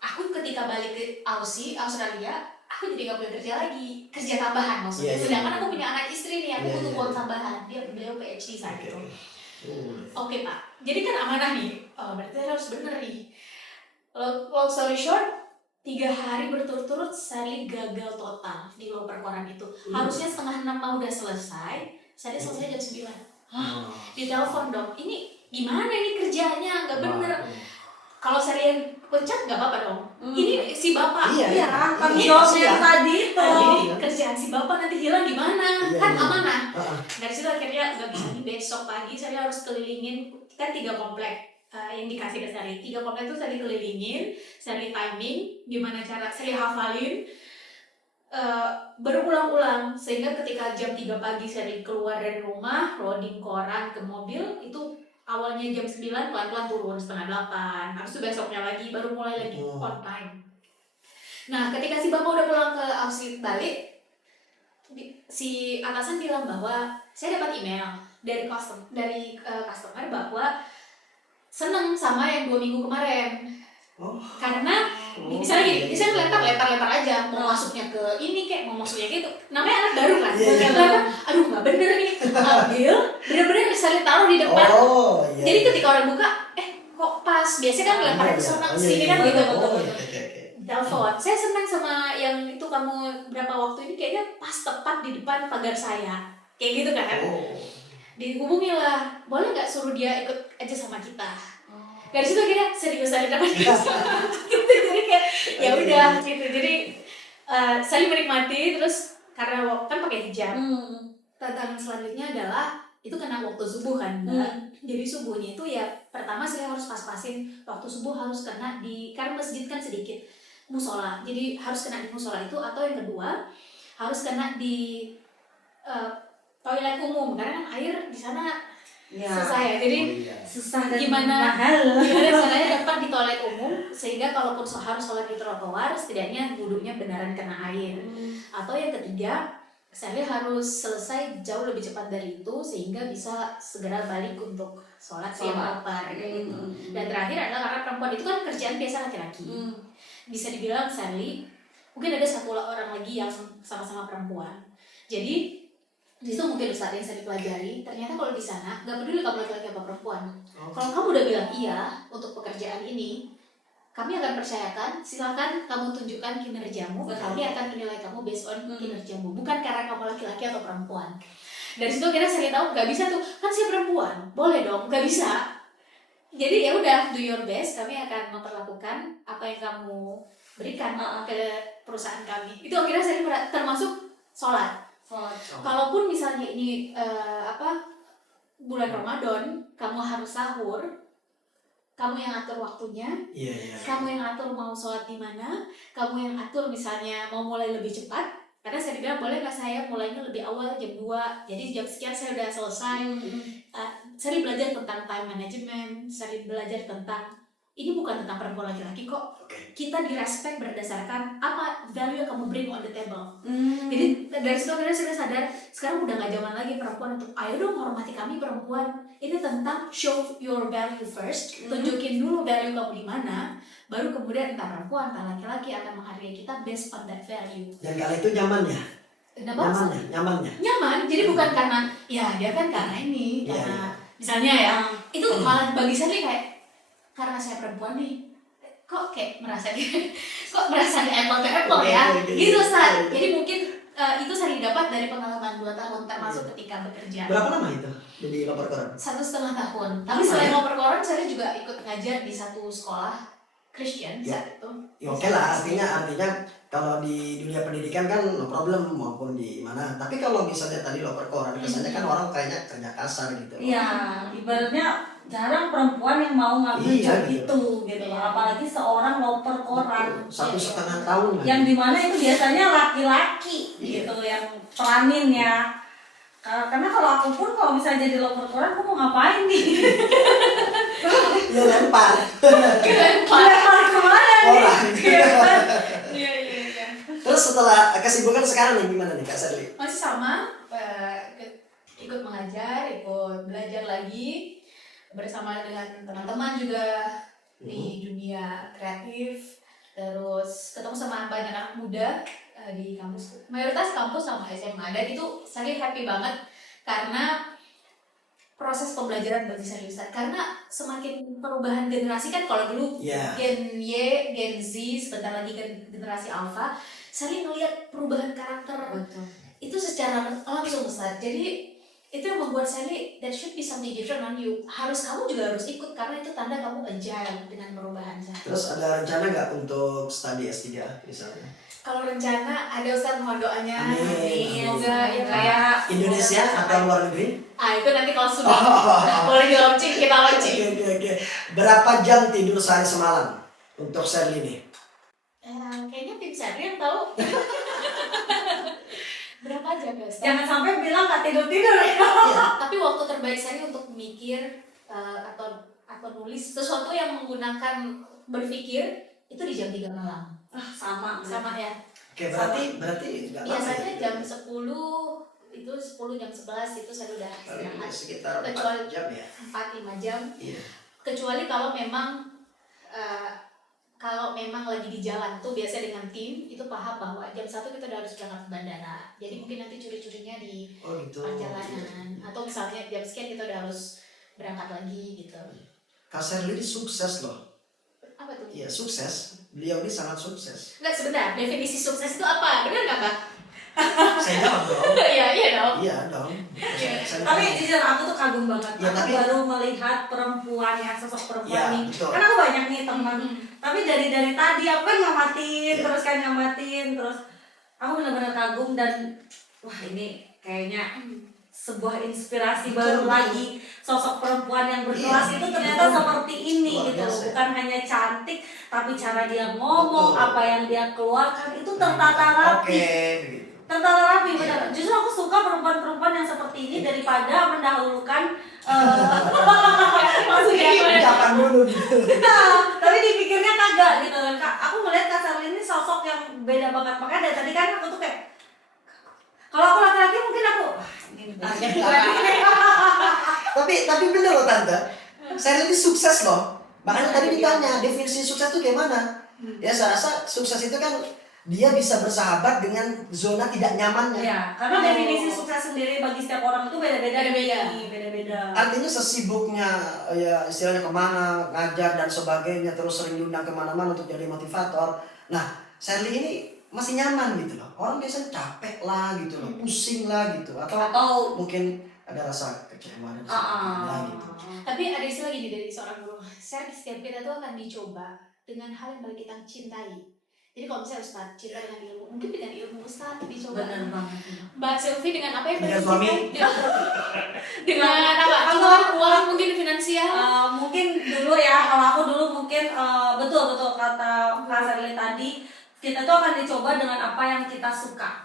Aku ketika balik ke Australia, aku jadi gak punya kerja lagi, kerja tambahan maksudnya. Sedangkan aku punya anak istri nih, aku butuh uang tambahan. Beliau PhD saat itu. Oke Pak, jadi kan amanah nih, berarti harus bener nih. Long story short, 3 hari berturut-turut saya gagal total di loper koran itu. Harusnya 5:30 mau udah selesai, saya selesai jam 9. Ditelepon dong, ini gimana ini kerjanya, nggak bener. Kalau saya yang pecat nggak apa-apa dong. Ini si bapak, Tanggung jawabnya yang tadi itu. Jadi kerjaan si bapak nanti hilang gimana? Iya, Kan iya. amanah. Dari situ akhirnya nggak bisa nih, besok pagi saya harus kelilingin, kan 3 komplek yang dikasih ke saya. 3 komplek itu saya dikelilingin, saya di timing, gimana cara saya hafalin berulang-ulang, sehingga ketika jam 3 pagi saya keluar dari rumah, loading koran ke mobil, itu awalnya jam 9, pelan-pelan turun 7:30, habis itu besoknya lagi baru mulai lagi on time. Nah ketika si bapak udah pulang ke Aussie balik, si atasan bilang bahwa saya dapat email dari customer bahwa seneng sama yang 2 minggu kemarin. Karena misalnya gini, misalnya letar aja, mau masuknya ke ini kayak mau masuknya gitu, namanya anak baru kan, aduh nggak bener nih, ambil bener-bener misalnya taruh di depan. Jadi ketika orang buka, kok pas, biasanya kan lempar ke sana ke sini kan gitu. Telepon, saya senang sama yang itu kamu berapa waktu ini kayaknya pas tepat di depan pagar saya, kayak gitu kan. Dihubungi lah, boleh nggak suruh dia ikut aja sama kita. Dari situ akhirnya serius dari dapat gitu. Jadi kayak ya udah gitu. Jadi saling menikmati, terus karena kan pakai hijab. Tantangan selanjutnya adalah itu kena waktu subuh kan, jadi subuhnya itu ya pertama saya harus pas-pasin waktu subuh harus kena di, karena masjid kan sedikit, musola, jadi harus kena di musola itu, atau yang kedua harus kena di toilet umum karena kan air di sana susah ya, jadi susah dan gimana mahal. caranya dapat di toilet umum sehingga kalaupun harus sholat di trotoar setidaknya wudhunya beneran kena air. Atau yang ketiga saya harus selesai jauh lebih cepat dari itu sehingga bisa segera balik untuk sholat siang lapar gitu. Dan terakhir adalah karena perempuan itu kan kerjaan biasa laki-laki. Bisa dibilang Sally, mungkin ada 1 orang lagi yang sama-sama perempuan. Jadi di situ mungkin saat yang saya pelajari, ternyata kalau di sana nggak peduli kamu laki-laki apa perempuan. Kalau kamu udah bilang iya untuk pekerjaan ini, kami akan percayakan, silakan kamu tunjukkan kinerjamu, kami akan menilai kamu based on kinerjamu, bukan karena kamu laki-laki atau perempuan. Dari situ akhirnya saya tahu nggak bisa tuh, kan saya perempuan, boleh dong, nggak bisa. Jadi ya udah, do your best, kami akan memperlakukan apa yang kamu berikan ke perusahaan kami. Itu akhirnya saya termasuk sholat. Kalaupun misalnya ini bulan Ramadan, kamu harus sahur, kamu yang atur waktunya, kamu yang atur mau sholat di mana, kamu yang atur misalnya mau mulai lebih cepat. Karena saya bilang boleh nggak saya mulainya lebih awal jam 2, jadi jam sekian saya udah selesai. Saya belajar tentang time management, saya belajar tentang ini bukan tentang perempuan laki-laki kok. Kita direspek berdasarkan apa value yang kamu bring on the table. Jadi dari situ akhirnya saya sadar sekarang udah nggak zaman lagi perempuan untuk ayo dong hormati kami perempuan. Ini tentang show your value first, tunjukin dulu value kamu di mana, baru kemudian entah perempuan entah laki-laki akan menghargai kita based on that value. Dan kala itu nyaman ya? Nyamannya. Nyaman, jadi bukan karena ya dia kan karena ini, karena misalnya ya itu malah bagi saya kayak karena saya perempuan nih, kok kayak merasa kok merasa di apple to apple ya, gitu Sat. Jadi mungkin itu saya dapat dari pengalaman 2 tahun termasuk ketika bekerja. Berapa lama itu jadi loper koran? 1,5 tahun. Tapi selain loper koran, saya juga ikut ngajar di satu sekolah Christian Ya. saat itu. Ya oke lah, artinya kalau di dunia pendidikan kan no problem maupun di mana. Tapi kalau misalnya tadi loper koran, kesannya kan orang kayaknya kerja kasar gitu. Iya, ibaratnya jarang perempuan yang mau ngambil Iya, job gitu. itu gitu loh. Apalagi seorang loper koran. 1,5 tahun lagi. Yang dimana itu biasanya laki-laki Iya. gitu yang peranin ya. Karena kalau aku pun kalau misalnya jadi loper koran, aku mau ngapain nih? Ya lempar Lempar kemana nih? orang. Iya, iya, iya. Terus setelah kesibukan sekarang nih gimana nih Kak Sherly? Masih sama, ikut mengajar, ikut belajar lagi bersama dengan teman-teman juga di dunia kreatif, terus ketemu sama banyak anak muda di kampus, mayoritas kampus sama SMA, dan itu saya happy banget karena proses pembelajaran bagi saya Ustaz, karena semakin perubahan generasi kan, kalau dulu Iya. Gen Y, Gen Z, sebentar lagi generasi Alpha, saya melihat perubahan karakter itu secara langsung Ustaz. Jadi itu yang membuat saya that should be something different on you. Kamu juga harus ikut karena itu tanda kamu agile dengan perubahan saya. Terus ada rencana nggak untuk studi S3 misalnya? Kalau rencana ada Ustaz, mohon doanya. Amin. Semoga ya kayak Indonesia atau luar negeri? itu nanti kalau sudah boleh di launching, kita launching. Oke. Berapa jam tidur sehari semalam untuk Sherly nih? Kayaknya tim Sadri yang tahu. Berapa jam ya Ustaz? Jangan sampai bilang nggak tidur-tidur ya. Iya, tapi waktu terbaik saya untuk mikir atau nulis sesuatu yang menggunakan berpikir itu di jam 3 malam. Sama Ya. Oke, berarti nggak lama Biasanya ya? jam 10 itu 10 jam 11 itu saya udah istirahat. Sekitar Kecuali 4 jam ya? 4-5 jam. Iya. Kecuali kalau memang lagi di jalan tuh biasa dengan tim itu paham bahwa jam 1 kita udah harus berangkat ke bandara. Jadi mungkin nanti curi-curinya di Oh gitu. perjalanan, atau misalnya jam sekian kita udah harus berangkat lagi gitu. Kak Sherly ini sukses loh. Apa tuh? Iya sukses. Beliau ini sangat sukses. Enggak, sebentar, definisi sukses itu apa? Benar nggak Kak? Saya jawab dong. Iya dong. Iya dong. Tapi jujur aku tuh kagum banget. Ya, Aku tapi- baru melihat perempuan ya, sosok perempuan Ya, nih. betul. Karena aku banyak nih teman. Tapi dari tadi aku kan ngamatin, Ya. terus aku benar-benar kagum dan wah ini kayaknya sebuah inspirasi baru Betul. lagi. Sosok perempuan yang berkelas Iya. itu ternyata Betul. seperti ini Luar gitu loh. biasa. Bukan hanya cantik, tapi cara dia ngomong, Betul. apa yang dia keluarkan itu tertata rapi. Oke, begitu. Tertata rapi benar. Justru aku suka perempuan-perempuan yang seperti ini daripada mendahulukan Maksudnya gimana? Ucapan dulu gitu. tapi dipikirnya kagak gitu. Aku melihat Kak Sherly ini sosok yang beda banget. Makanya dari tadi kan aku tuh kayak kalau aku laki-laki mungkin aku ini target Tapi bener loh Tante. Sherly ini sukses loh. Makanya tadi ditanya definisi sukses itu kayak mana? Ya saya rasa sukses itu kan dia bisa bersahabat dengan zona tidak nyamannya. ya, karena definisi sukses sendiri bagi setiap orang itu beda-beda. Beda-beda. Beda-beda. Artinya sesibuknya ya istilahnya kemana ngajar dan sebagainya, terus sering diundang kemana-mana untuk jadi motivator. Nah Sherly ini masih nyaman gitu loh. Orang biasanya capek lah gitu loh, pusing lah gitu, atau mungkin ada rasa kecewa dan sebagainya gitu. Tapi ada istilah gini dari seorang guru, setiap kita tuh akan dicoba dengan hal yang paling kita cintai. Jadi kalau misalnya Ustaz cinta dengan ilmu, mungkin dengan ilmu Ustaz dicoba. Benar banget. Mbak Sylvie dengan apa yang Dengan paling suami. dicintai? Dengan apa? Uang mungkin finansial. Mungkin dulu ya, kalau aku dulu mungkin betul kata Kak Sherly tadi, kita tuh akan dicoba dengan apa yang kita suka,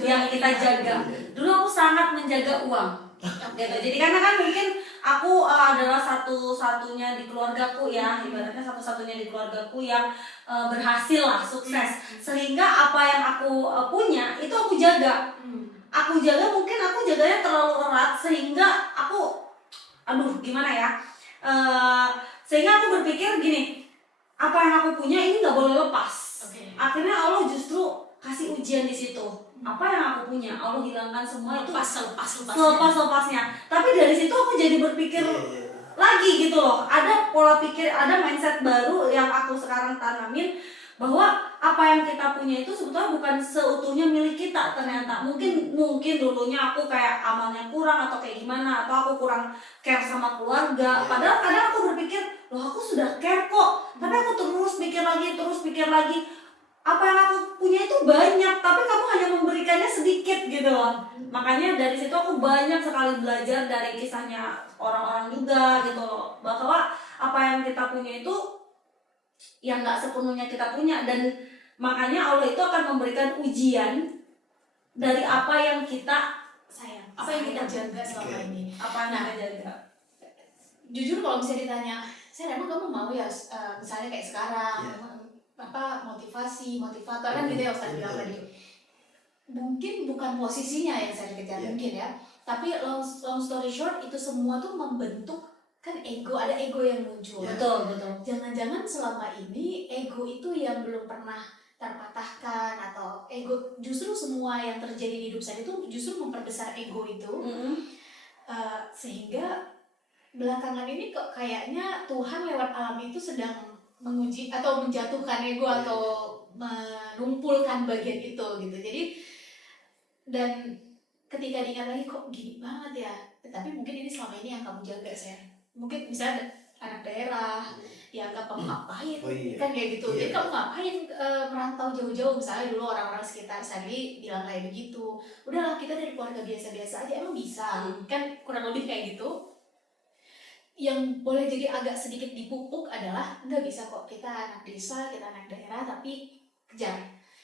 yang kita jaga. Dulu aku sangat menjaga uang. Gitu. Jadi karena kan mungkin aku adalah satu-satunya di keluargaku ya, ibaratnya satu-satunya di keluargaku yang berhasil lah, sukses. Sehingga apa yang aku punya itu aku jaga. Mungkin aku jaganya terlalu erat sehingga aku gimana ya? Sehingga aku berpikir gini, apa yang aku punya ini nggak boleh lepas. Akhirnya Allah justru kasih ujian di situ. Apa yang aku punya Allah hilangkan semua itu selepas-lepasnya. Tapi dari situ aku jadi berpikir lagi gitu loh. Ada pola pikir, ada mindset baru yang aku sekarang tanamin, bahwa apa yang kita punya itu sebetulnya bukan seutuhnya milik kita ternyata. Mungkin dulunya aku kayak amalnya kurang atau kayak gimana, atau aku kurang care sama keluarga. Padahal kadang aku berpikir, loh aku sudah care kok, tapi aku terus lagi, terus pikir lagi, apa yang aku punya itu banyak, tapi kamu hanya memberikannya sedikit gitu loh. Makanya dari situ aku banyak sekali belajar dari kisahnya orang-orang juga gitu loh, bahwa apa yang kita punya itu yang nggak sepenuhnya kita punya, dan makanya Allah itu akan memberikan ujian dari apa yang kita sayang, apa yang kita jaga selama Oke. ini. apa yang kita jaga. Jujur kalau misalnya ditanya, saya emang kamu mau ya misalnya kayak sekarang Iya. apa motivasi motivator kan gitu ya Ustaz bilang Betul, tadi, betul. mungkin bukan posisinya yang saya kejar Iya. mungkin ya, tapi long story short itu semua tuh membentuk kan ego, ada ego yang muncul. Iya. Betul. Jangan-jangan selama ini ego itu yang belum pernah terpatahkan, atau ego justru semua yang terjadi di hidup saya itu justru memperbesar ego itu. Sehingga belakangan ini kok kayaknya Tuhan lewat alam itu sedang menguji atau menjatuhkan ego atau menumpulkan bagian itu gitu. Jadi dan ketika diingat lagi kok gini banget ya, tapi mungkin ini selama ini yang kamu jaga saya. Mungkin misalnya anak daerah dianggap kamu ngapain, Oh iya. kan kayak gitu. Iya. Jadi kamu ngapain merantau jauh-jauh, misalnya dulu orang-orang sekitar Sally bilang kayak begitu. Udahlah kita dari keluarga biasa-biasa aja, emang bisa. Kan kurang lebih kayak gitu. Yang boleh jadi agak sedikit dipupuk adalah nggak bisa kok kita anak desa, kita anak daerah, tapi kejar.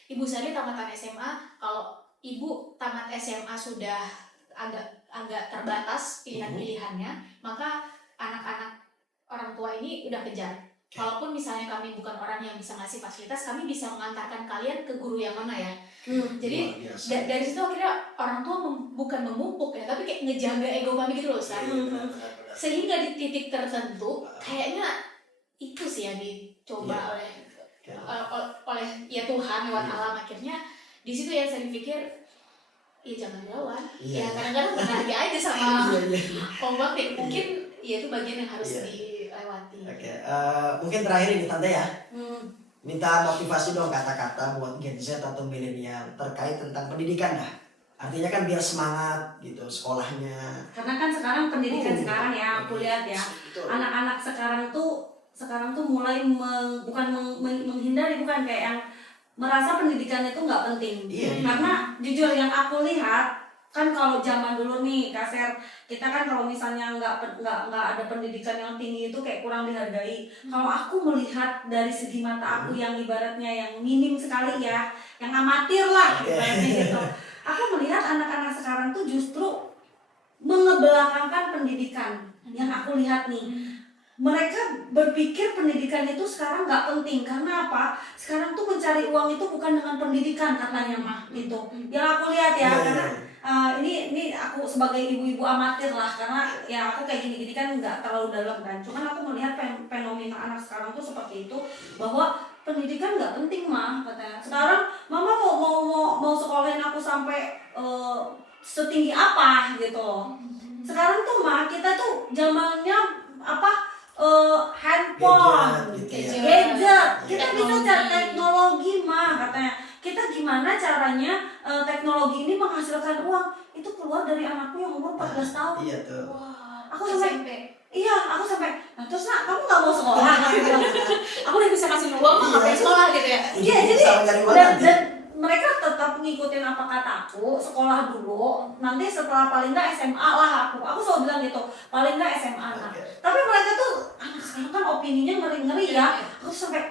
Ibu Sally tamatan SMA, kalau ibu tamat SMA sudah agak terbatas pilihan-pilihannya, maka anak-anak orang tua ini udah kejar. Walaupun misalnya kami bukan orang yang bisa ngasih fasilitas, kami bisa mengantarkan kalian ke guru yang mana ya. Jadi Luar biasa. dari situ akhirnya orang tua bukan memupuk ya, tapi kayak ngejaga ego kami gitu loh Ustaz. Iya, benar. Sehingga di titik tertentu kayaknya itu sih yang dicoba oleh ya Tuhan lewat Iya. alam. Akhirnya di situ yang saya pikir ya jangan lawan. Iya. Ya kadang-kadang menari aja sama Iya. ombak deh. Mungkin ya itu bagian yang harus Iya. dilewati. Oke, mungkin terakhir ini Tante ya. Minta motivasi dong kata-kata buat Gen Z atau milenial terkait tentang pendidikan dah. Artinya kan biar semangat gitu sekolahnya. Karena kan sekarang pendidikan sekarang ya, aku lihat ya, Betul. anak-anak sekarang tuh mulai menghindari, bukan kayak yang merasa pendidikan itu nggak penting. Iya. Karena jujur yang aku lihat kan, kalau zaman dulu nih Kaser, kita kan kalau misalnya nggak ada pendidikan yang tinggi itu kayak kurang dihargai. Kalau aku melihat dari segi mata aku yang ibaratnya yang minim sekali ya, yang amatir lah ibaratnya gitu. Aku melihat anak-anak sekarang tuh justru mengebelakangkan pendidikan. Yang aku lihat nih, mereka berpikir pendidikan itu sekarang nggak penting. Karena apa? Sekarang tuh mencari uang itu bukan dengan pendidikan katanya mah gitu. Yang aku lihat ya, karena ini aku sebagai ibu-ibu amatir lah, karena ya aku kayak gini-gini kan nggak terlalu dalam kan. Cuman aku melihat fenomena anak sekarang tuh seperti itu, bahwa pendidikan nggak penting mah katanya. Sekarang mama mau sekolahin aku sampai setinggi apa gitu. Sekarang tuh mah kita tuh zamannya apa, handphone, gadget, kita bisa cari teknologi mah katanya. Kita gimana caranya teknologi ini menghasilkan uang, itu keluar dari anakku yang umur 14 tahun. Iya tuh. Wah, Aku sampai SMP. Iya, aku sampai, nah terus nak, kamu nggak mau sekolah? Aku bilang, Aku udah bisa kasih uang mah ngapain sekolah gitu ya. iya, jadi Sama nyari uang dan nanti. mereka tetap ngikutin apa kataku, sekolah dulu, nanti setelah paling nggak SMA lah aku selalu bilang gitu, paling nggak SMA lah. Oke. Tapi mereka tuh anak sekarang kan opininya ngeri-ngeri ya. Aku sampai,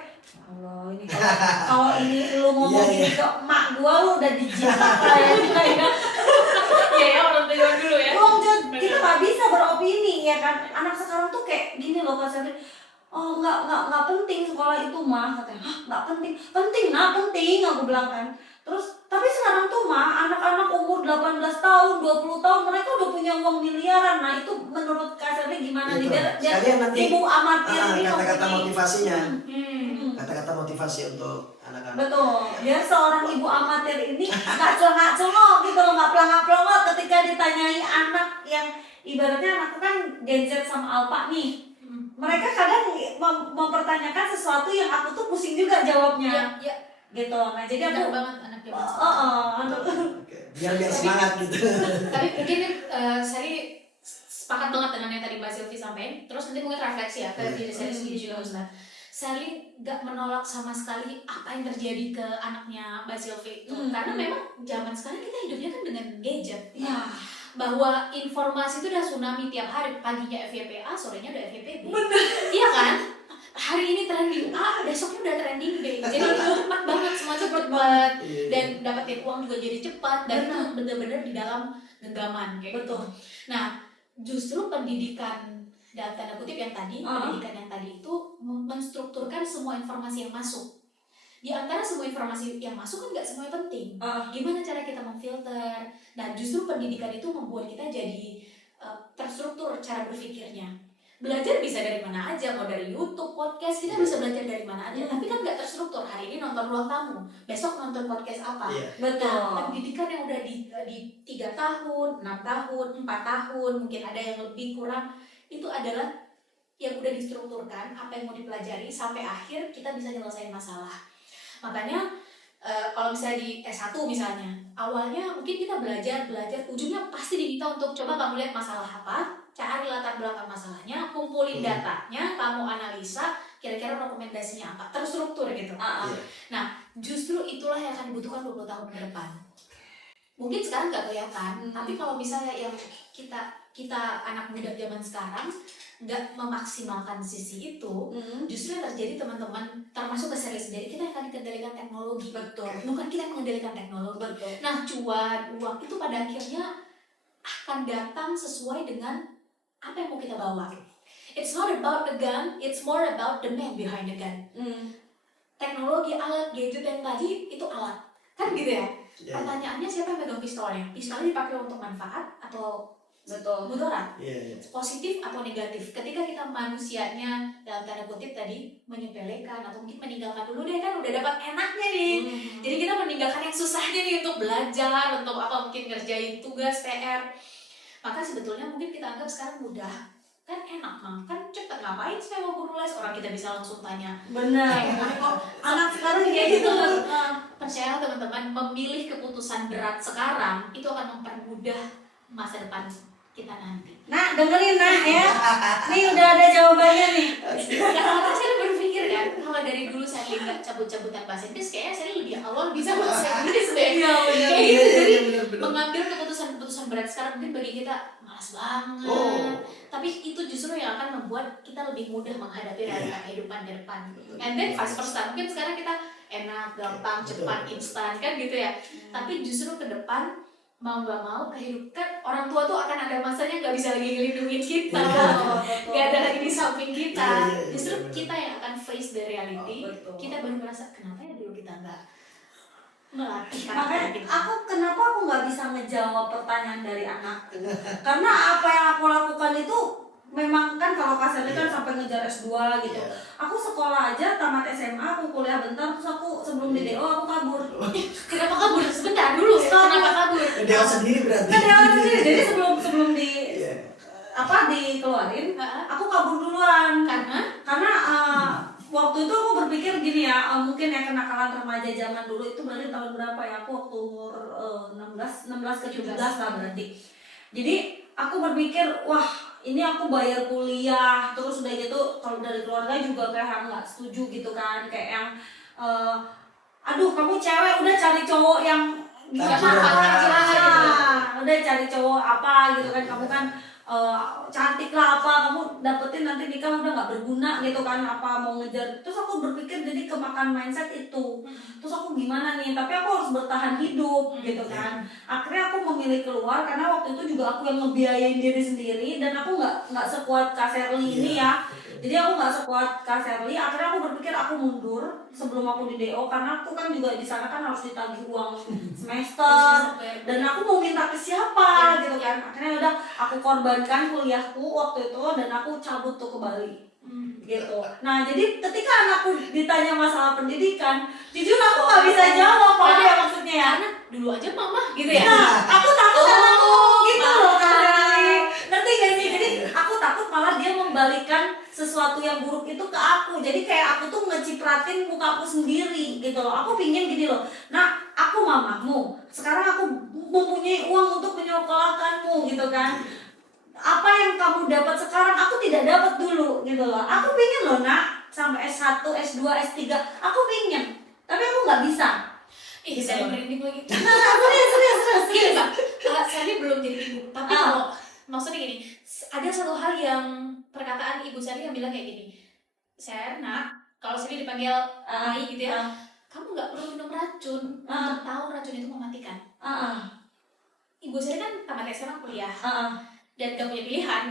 Allah ini kalau ini lu ngomong Iya, gini ke emak gua, lu udah dijilat kayaknya. Iya ya, orang tua dulu ya. Kita nggak bisa beropini ya kan. Anak sekarang tuh kayak gini loh Kak Sari. Oh nggak penting sekolah itu mah katanya. Hah, nggak penting? Penting aku bilang kan. Terus tapi sekarang tuh mah anak-anak umur 18 tahun, 20 tahun mereka udah punya uang miliaran. Nah itu menurut Kak Sari gimana nih? Biar Sekalian nanti ibu amatir ini kata-kata motivasinya. Kata-kata Motivasi untuk anak-anak. betul, biar seorang ibu amatir ini nggak celengak-celengok gitu loh, nggak pelangak-pelangak ketika ditanyai anak yang ibaratnya anakku kan Gen Z sama Alpha nih. Mereka kadang mempertanyakan sesuatu yang aku tuh pusing juga jawabnya. Iya. Gitu. Nah, jadi Benar aku banget anak zaman Oke. Biar semangat gitu. Tapi mungkin saya sepakat banget dengan yang tadi Mbak Silvi sampaikan. Terus nanti mungkin refleksi ya ke diri saya sendiri juga Ustaz. Sally nggak menolak sama sekali apa yang terjadi ke anaknya Mbak Sylvie itu, karena memang zaman sekarang kita hidupnya kan dengan gadget. Ya. Bahwa informasi itu udah tsunami tiap hari, paginya FYP A, sorenya udah FYP B. Bener. Iya kan? Hari ini trending A, besoknya udah trending B. Jadi cepat banget, semua cepat banget. Dan dapetin uang juga jadi cepat, dan itu bener-bener di dalam genggaman kayak gitu. Nah, justru pendidikan dalam tanda kutip yang tadi, pendidikan yang tadi itu menstrukturkan semua informasi yang masuk. Di antara semua informasi yang masuk kan nggak semuanya penting. Gimana cara kita memfilter? Nah, justru pendidikan itu membuat kita jadi terstruktur cara berpikirnya. Belajar bisa dari mana aja, mau dari YouTube, podcast, kita bisa belajar dari mana aja. Tapi kan nggak terstruktur. Hari ini nonton Ruang Tamu, besok nonton podcast apa. Betul. Nah, pendidikan yang udah di 3 tahun, 6 tahun, 4 tahun, mungkin ada yang lebih kurang, itu adalah yang udah distrukturkan apa yang mau dipelajari sampai akhir kita bisa nyelesain masalah. Makanya kalau misalnya di S1 misalnya, awalnya mungkin kita belajar, ujungnya pasti diminta untuk coba kamu lihat masalah apa, cari latar belakang masalahnya, kumpulin datanya, kamu analisa, kira-kira rekomendasinya apa, terstruktur gitu. Nah, justru itulah yang akan dibutuhkan 20 tahun ke depan. Mungkin sekarang nggak kelihatan, tapi kalau misalnya yang kita anak muda zaman sekarang nggak memaksimalkan sisi itu, justru yang terjadi teman-teman, termasuk ke Sally sendiri, kita akan dikendalikan teknologi. Betul. Bukan kita yang mengendalikan teknologi. Betul. Nah, cuan, uang itu pada akhirnya akan datang sesuai dengan apa yang mau kita bawa. It's not about the gun, it's more about the man behind the gun. Teknologi, alat, gadget yang tadi itu alat, kan gitu ya. Pertanyaannya siapa yang pegang pistolnya? Pistolnya dipakai untuk manfaat atau mudarat? Positif atau negatif? Ketika kita manusianya dalam tanda kutip tadi menyepelekan atau mungkin meninggalkan dulu deh, kan udah dapat enaknya nih. Jadi kita meninggalkan yang susahnya nih untuk belajar, untuk apa mungkin ngerjain tugas, PR. Maka sebetulnya mungkin kita anggap sekarang mudah. Kan enak mah, kan cepet, ngapain sih mau guru les, orang kita bisa langsung tanya. Benar. Anak sekarang kayak gitu. Percayalah teman-teman, memilih keputusan berat sekarang itu akan mempermudah masa depan kita nanti. Nah, dengerin nah ya. Nih udah ada jawabannya nih. Karena saya berpikir kan, kalau dari dulu saya nggak cabut-cabutan bahasa Inggris, kayaknya saya lebih awal bisa bahasa Inggris deh. Kayak gitu, jadi mengambil keputusan berat sekarang mungkin bagi kita malas banget. Tapi itu justru yang akan membuat kita lebih mudah menghadapi realita kehidupan di depan. And then vice versa, mungkin sekarang kita enak, gampang, cepat, instan kan gitu ya. Tapi justru ke depan mau nggak mau kehidupan orang tua tuh akan ada masanya nggak bisa lagi ngelindungin kita, nggak ada lagi di samping kita. Justru kita yang akan face the reality. Kita baru merasa kenapa ya dulu kita nggak melatih. Makanya kenapa aku nggak bisa ngejawab pertanyaan dari anak? Karena apa yang aku lakukan itu memang kan kalau kasarnya kan sampai ngejar S2 gitu. Aku sekolah aja tamat SMA, aku kuliah bentar, terus aku sebelum di DO aku kabur. Kenapa kabur? Sebentar dulu. Kenapa kabur? Dewa sendiri berarti. Kan DO sendiri. Jadi sebelum di dikeluarin, aku kabur duluan. Karena waktu itu aku berpikir gini ya, mungkin ya kenakalan remaja zaman dulu itu berarti tahun berapa ya? Aku waktu umur 16 ke 17 lah berarti. Jadi aku berpikir, wah ini aku bayar kuliah, terus udah gitu kalau dari keluarga juga kayak nggak setuju gitu kan, kayak yang aduh kamu cewek udah cari cowok yang udah cari cowok apa gitu kan, kamu kan cantik lah apa, kamu dapetin nanti nikah udah nggak berguna gitu kan, apa mau ngejar. Terus aku berpikir jadi kemakan mindset itu. Terus aku gimana nih, tapi aku harus bertahan hidup gitu kan. Akhirnya aku memilih keluar karena waktu itu juga aku yang ngebiayain diri sendiri, dan aku nggak sekuat Kak Sherly ini ya. Jadi aku nggak sekuat Kak Sherly. Akhirnya aku berpikir aku mundur sebelum aku di DO, karena aku kan juga di sana kan harus ditagih uang semester, dan aku mau minta ke siapa gitu kan. Akhirnya udah aku korbankan kuliahku waktu itu, dan aku cabut tuh ke Bali gitu. Nah jadi ketika anakku ditanya masalah pendidikan, jujur aku nggak bisa jawab apa ya maksudnya ya. Karena dulu aja mama gitu ya. Nah aku takut anakku gitu loh Kak. Ngerti gak sih? Jadi aku takut malah dia membalikan sesuatu yang buruk itu ke aku. Jadi kayak aku tuh ngecipratin muka aku sendiri gitu loh. Aku pingin gini loh, nah aku mamamu, sekarang aku mempunyai uang untuk menyekolahkanmu gitu kan. Apa yang kamu dapat sekarang aku tidak dapat dulu gitu loh. Aku pingin loh nak, sampai S1, S2, S3 aku pengen, tapi aku nggak bisa. Ih, saya merinding lagi. Serius. Saya belum jadi ibu, tapi kalau maksudnya gini, ada satu hal yang perkataan ibu saya yang bilang kayak gini, saya nak, kalau saya dipanggil Ai gitu ya, kamu nggak perlu minum racun untuk tahu racun itu mematikan. Ibu saya kan tamat SMA kuliah dan gak punya pilihan,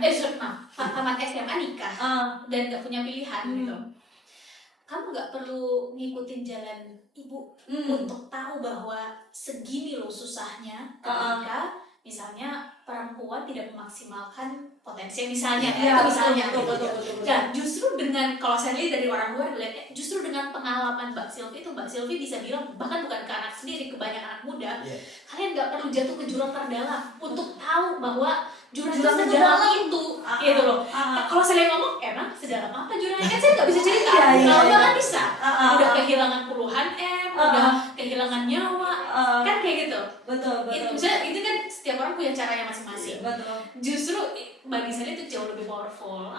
tamat SMA nikah dan gak punya pilihan gitu. Kamu nggak perlu ngikutin jalan ibu untuk tahu bahwa segini loh susahnya ketika misalnya perempuan tidak memaksimalkan potensi misalnya itu misalnya betul. Dan justru dengan, kalau saya lihat dari orang luar lihatnya, justru dengan pengalaman Mbak Sylvie itu, Mbak Sylvie bisa bilang bahkan bukan ke anak sendiri, ke banyak anak muda, kalian nggak perlu jatuh ke jurang terdalam untuk tahu bahwa jurang sedalam itu gitu loh. Kalau saya ngomong emang sedalam apa jurangnya, kan saya nggak bisa cerita. Kalau kan bisa, udah kehilangan puluhan udah kehilangan nyawa, kan kayak gitu. Betul. Itu kan setiap orang punya caranya masing-masing. Betul. Justru bagi saya itu jauh lebih powerful.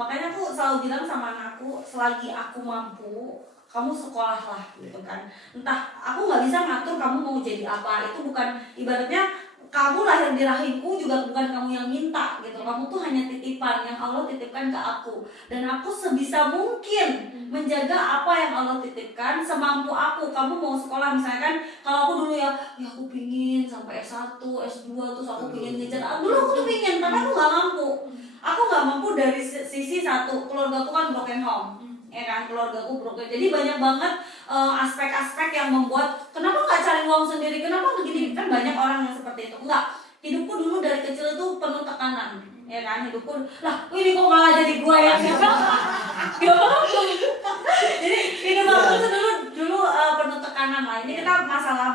Makanya aku selalu bilang sama anakku, selagi aku mampu, kamu sekolahlah gitu kan. Entah aku nggak bisa ngatur kamu mau jadi apa, itu bukan, ibaratnya kamu lahir di rahimku juga bukan kamu yang minta gitu. Kamu tuh hanya titipan yang Allah titipkan ke aku, dan aku sebisa mungkin menjaga apa yang Allah titipkan semampu aku. Kamu mau sekolah misalnya kan, kalau aku dulu ya aku pingin sampai S1, S2, terus aku pingin ngejar. Dulu aku tuh pingin, tapi aku nggak mampu. Aku nggak mampu dari sisi satu, keluarga aku kan broken home, ya kan, keluarga aku broken. Jadi banyak banget aspek-aspek yang membuat kenapa nggak cari uang sendiri, kenapa begini, kan banyak orang yang seperti itu. Enggak, hidupku dulu dari kecil itu penuh tekanan, ya kan, hidupku lah ini kok malah jadi gua yang gak apa-apa. Jadi hidup aku tuh dulu penuh tekanan lah. Ini kita masalah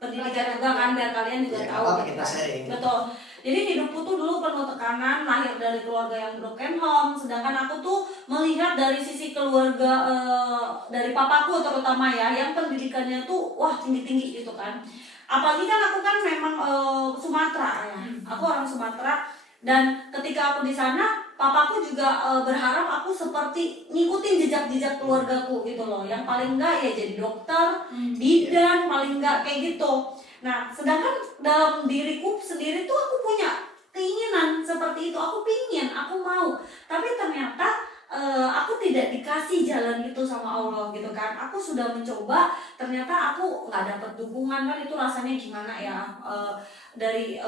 pendidikan juga kan, biar kalian juga tahu kita sharing. betul. Jadi hidupku tuh dulu penuh tekanan, lahir dari keluarga yang broken home, sedangkan aku tuh melihat dari sisi keluarga dari papaku terutama ya, yang pendidikannya tuh wah tinggi-tinggi gitu kan. Apalagi kan aku kan memang Sumatera ya, aku orang Sumatera, dan ketika aku di sana, papaku juga berharap aku seperti ngikutin jejak-jejak keluargaku gitu loh. Yang paling enggak ya jadi dokter, bidan, paling enggak kayak gitu. Nah, sedangkan dalam diriku sendiri tuh aku punya keinginan seperti itu, aku pingin, aku mau, tapi ternyata aku tidak dikasih jalan itu sama Allah gitu kan. Aku sudah mencoba, ternyata aku nggak dapat dukungan kan, itu rasanya gimana ya, dari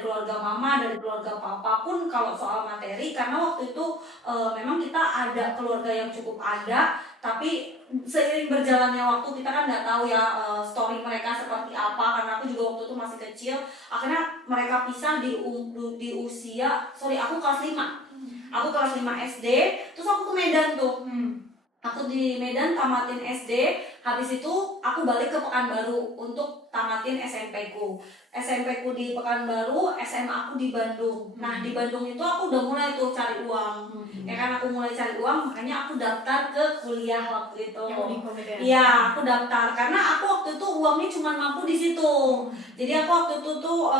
keluarga mama, dari keluarga papa pun kalau soal materi, karena waktu itu memang kita ada keluarga yang cukup ada, tapi seiring berjalannya waktu kita kan nggak tahu ya story mereka seperti apa, karena aku juga waktu itu masih kecil. Akhirnya mereka pisah di usia, aku kelas 5. Aku kelas 5 SD, terus aku ke Medan tuh. Aku di Medan tamatin SD, habis itu aku balik ke Pekanbaru untuk tamatin SMP ku. SMP ku di Pekanbaru, SMA aku di Bandung. Nah, di Bandung itu aku udah mulai tuh cari uang. Ya kan, aku mulai cari uang, makanya aku daftar ke kuliah waktu itu. Iya, aku daftar karena aku waktu itu uangnya cuma mampu di situ. Jadi aku waktu itu tuh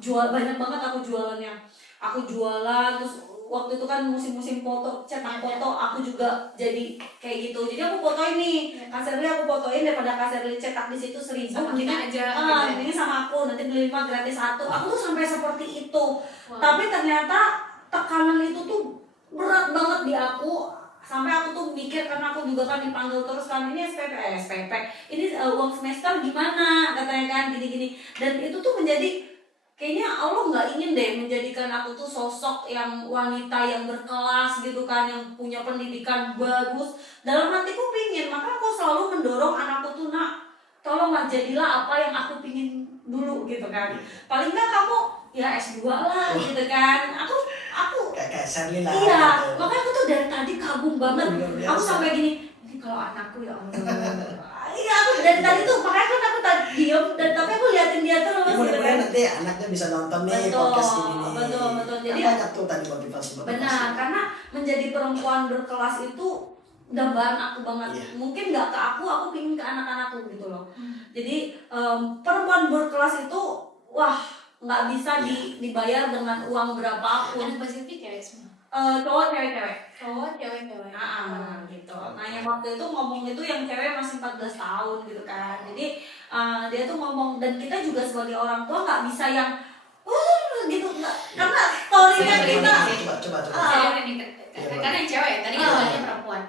jual banyak banget, aku jualannya. Aku jualan, terus waktu itu kan musim-musim foto, cetak foto, aku juga jadi kayak gitu. Jadi aku fotoin nih, Kak Sherly aku fotoin, daripada Kak Sherly cetak di situ 1.000, sama kita aja. Ini sama aku, nanti beli 5 gratis 1. Aku tuh sampai seperti itu. Tapi ternyata tekanan itu tuh berat banget di aku. Sampai aku tuh mikir, karena aku juga kan dipanggil terus kan, ini SPP, ini uang semester gimana, katanya kan gini-gini. Dan itu tuh menjadi, kayaknya Allah nggak ingin deh menjadikan aku tuh sosok yang wanita yang berkelas gitu kan, yang punya pendidikan bagus. Dalam hatiku pingin, maka aku selalu mendorong anakku tuh, nak, tolonglah jadilah apa yang aku pingin dulu gitu kan. Paling nggak kamu ya S2 lah gitu kan. Aku kayak Sherly lah. Iya, gitu. makanya aku tuh dari tadi kagum banget. Aku sampai gini, ini kalau anakku ya Allah. Iya, aku dari tadi tuh, makanya kan aku tadi diem, dan tapi aku liatin dia terus. Mudah-mudahan nanti anaknya bisa nonton nih podcast ini nih. Betul. Jadi banyak tuh tadi motivasi. benar, karena menjadi perempuan berkelas itu dambaan aku banget. Mungkin nggak ke aku pingin ke anak-anakku gitu loh. Jadi perempuan berkelas itu wah nggak bisa dibayar dengan uang berapapun. Anak Mbak Sylvie cewek semua. Cowok cewek-cewek. Cowok, cewek. Gitu. Nah yang waktu itu ngomong itu yang cewek masih 14 tahun gitu kan. Jadi dia tuh ngomong, dan kita juga sebagai orang tua nggak bisa yang gitu nggak, karena story-nya kita Coba. Saya ini Iya, karena yang cewek, tadi kita tanya perempuan.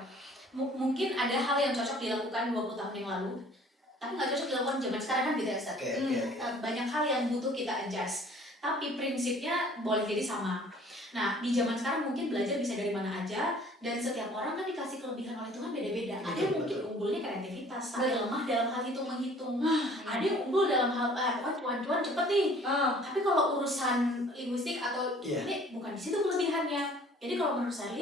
Mungkin ada hal yang cocok dilakukan 20 tahun yang lalu, tapi nggak cocok dilakukan zaman sekarang kan beda Ustaz. Oke. Banyak hal yang butuh kita adjust, tapi prinsipnya boleh jadi sama. Nah, di zaman sekarang mungkin belajar bisa dari mana aja, dan setiap orang kan dikasih kelebihan oleh Tuhan beda-beda. Ada yang mungkin unggulnya kreativitas, tapi lemah dalam hal hitung-menghitung. Ada yang unggul dalam hal, pokoknya cuan-cuan cepet nih. Tapi kalau urusan linguistik atau ini bukan di situ kelebihannya. Jadi kalau menurut saya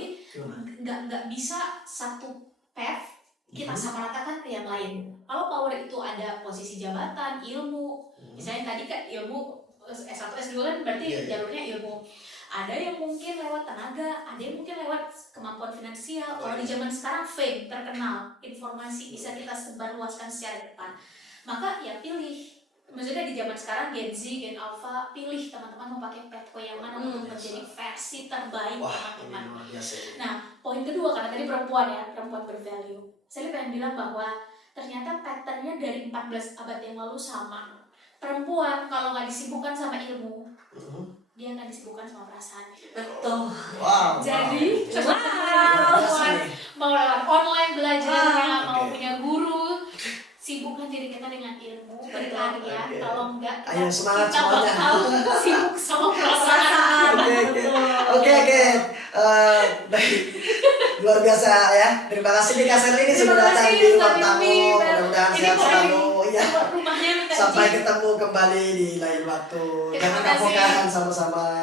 nggak bisa satu path kita samaratakan ke yang lain. Kalau power itu ada posisi jabatan, ilmu, misalnya tadi kan ilmu S1, S2 kan berarti jalurnya ilmu. Ada yang mungkin lewat tenaga, ada yang mungkin lewat kemampuan finansial. Kalau di zaman sekarang fame, terkenal, informasi bisa kita sebarluaskan secara cepat. Maka ya pilih. Maksudnya di zaman sekarang Gen Z, Gen Alpha, pilih teman-teman mau pakai pathway yang mana untuk menjadi versi terbaik teman-teman. Nah, poin kedua karena tadi perempuan bervalue. Saya pengen bilang bahwa ternyata patternnya dari 14 abad yang lalu sama. Perempuan kalau nggak disibukkan sama ilmu, dia akan disibukkan sama perasaan. betul. Jadi perempuan mau lewat online belajarnya, mau punya guru, sibukkan diri kita dengan ilmu, berkarya. Kalau enggak, Ayo semangat kita semuanya. bakal sibuk sama perasaan. Oke. Baik. Luar biasa ya. Terima kasih nih Kak Sherly ini sudah datang di ruang tamu. Mudah-mudahan sehat selalu ya. Rumahnya minta Sampai izin. ketemu kembali di lain waktu. Terima Jangan kasih. kapokan sama-sama.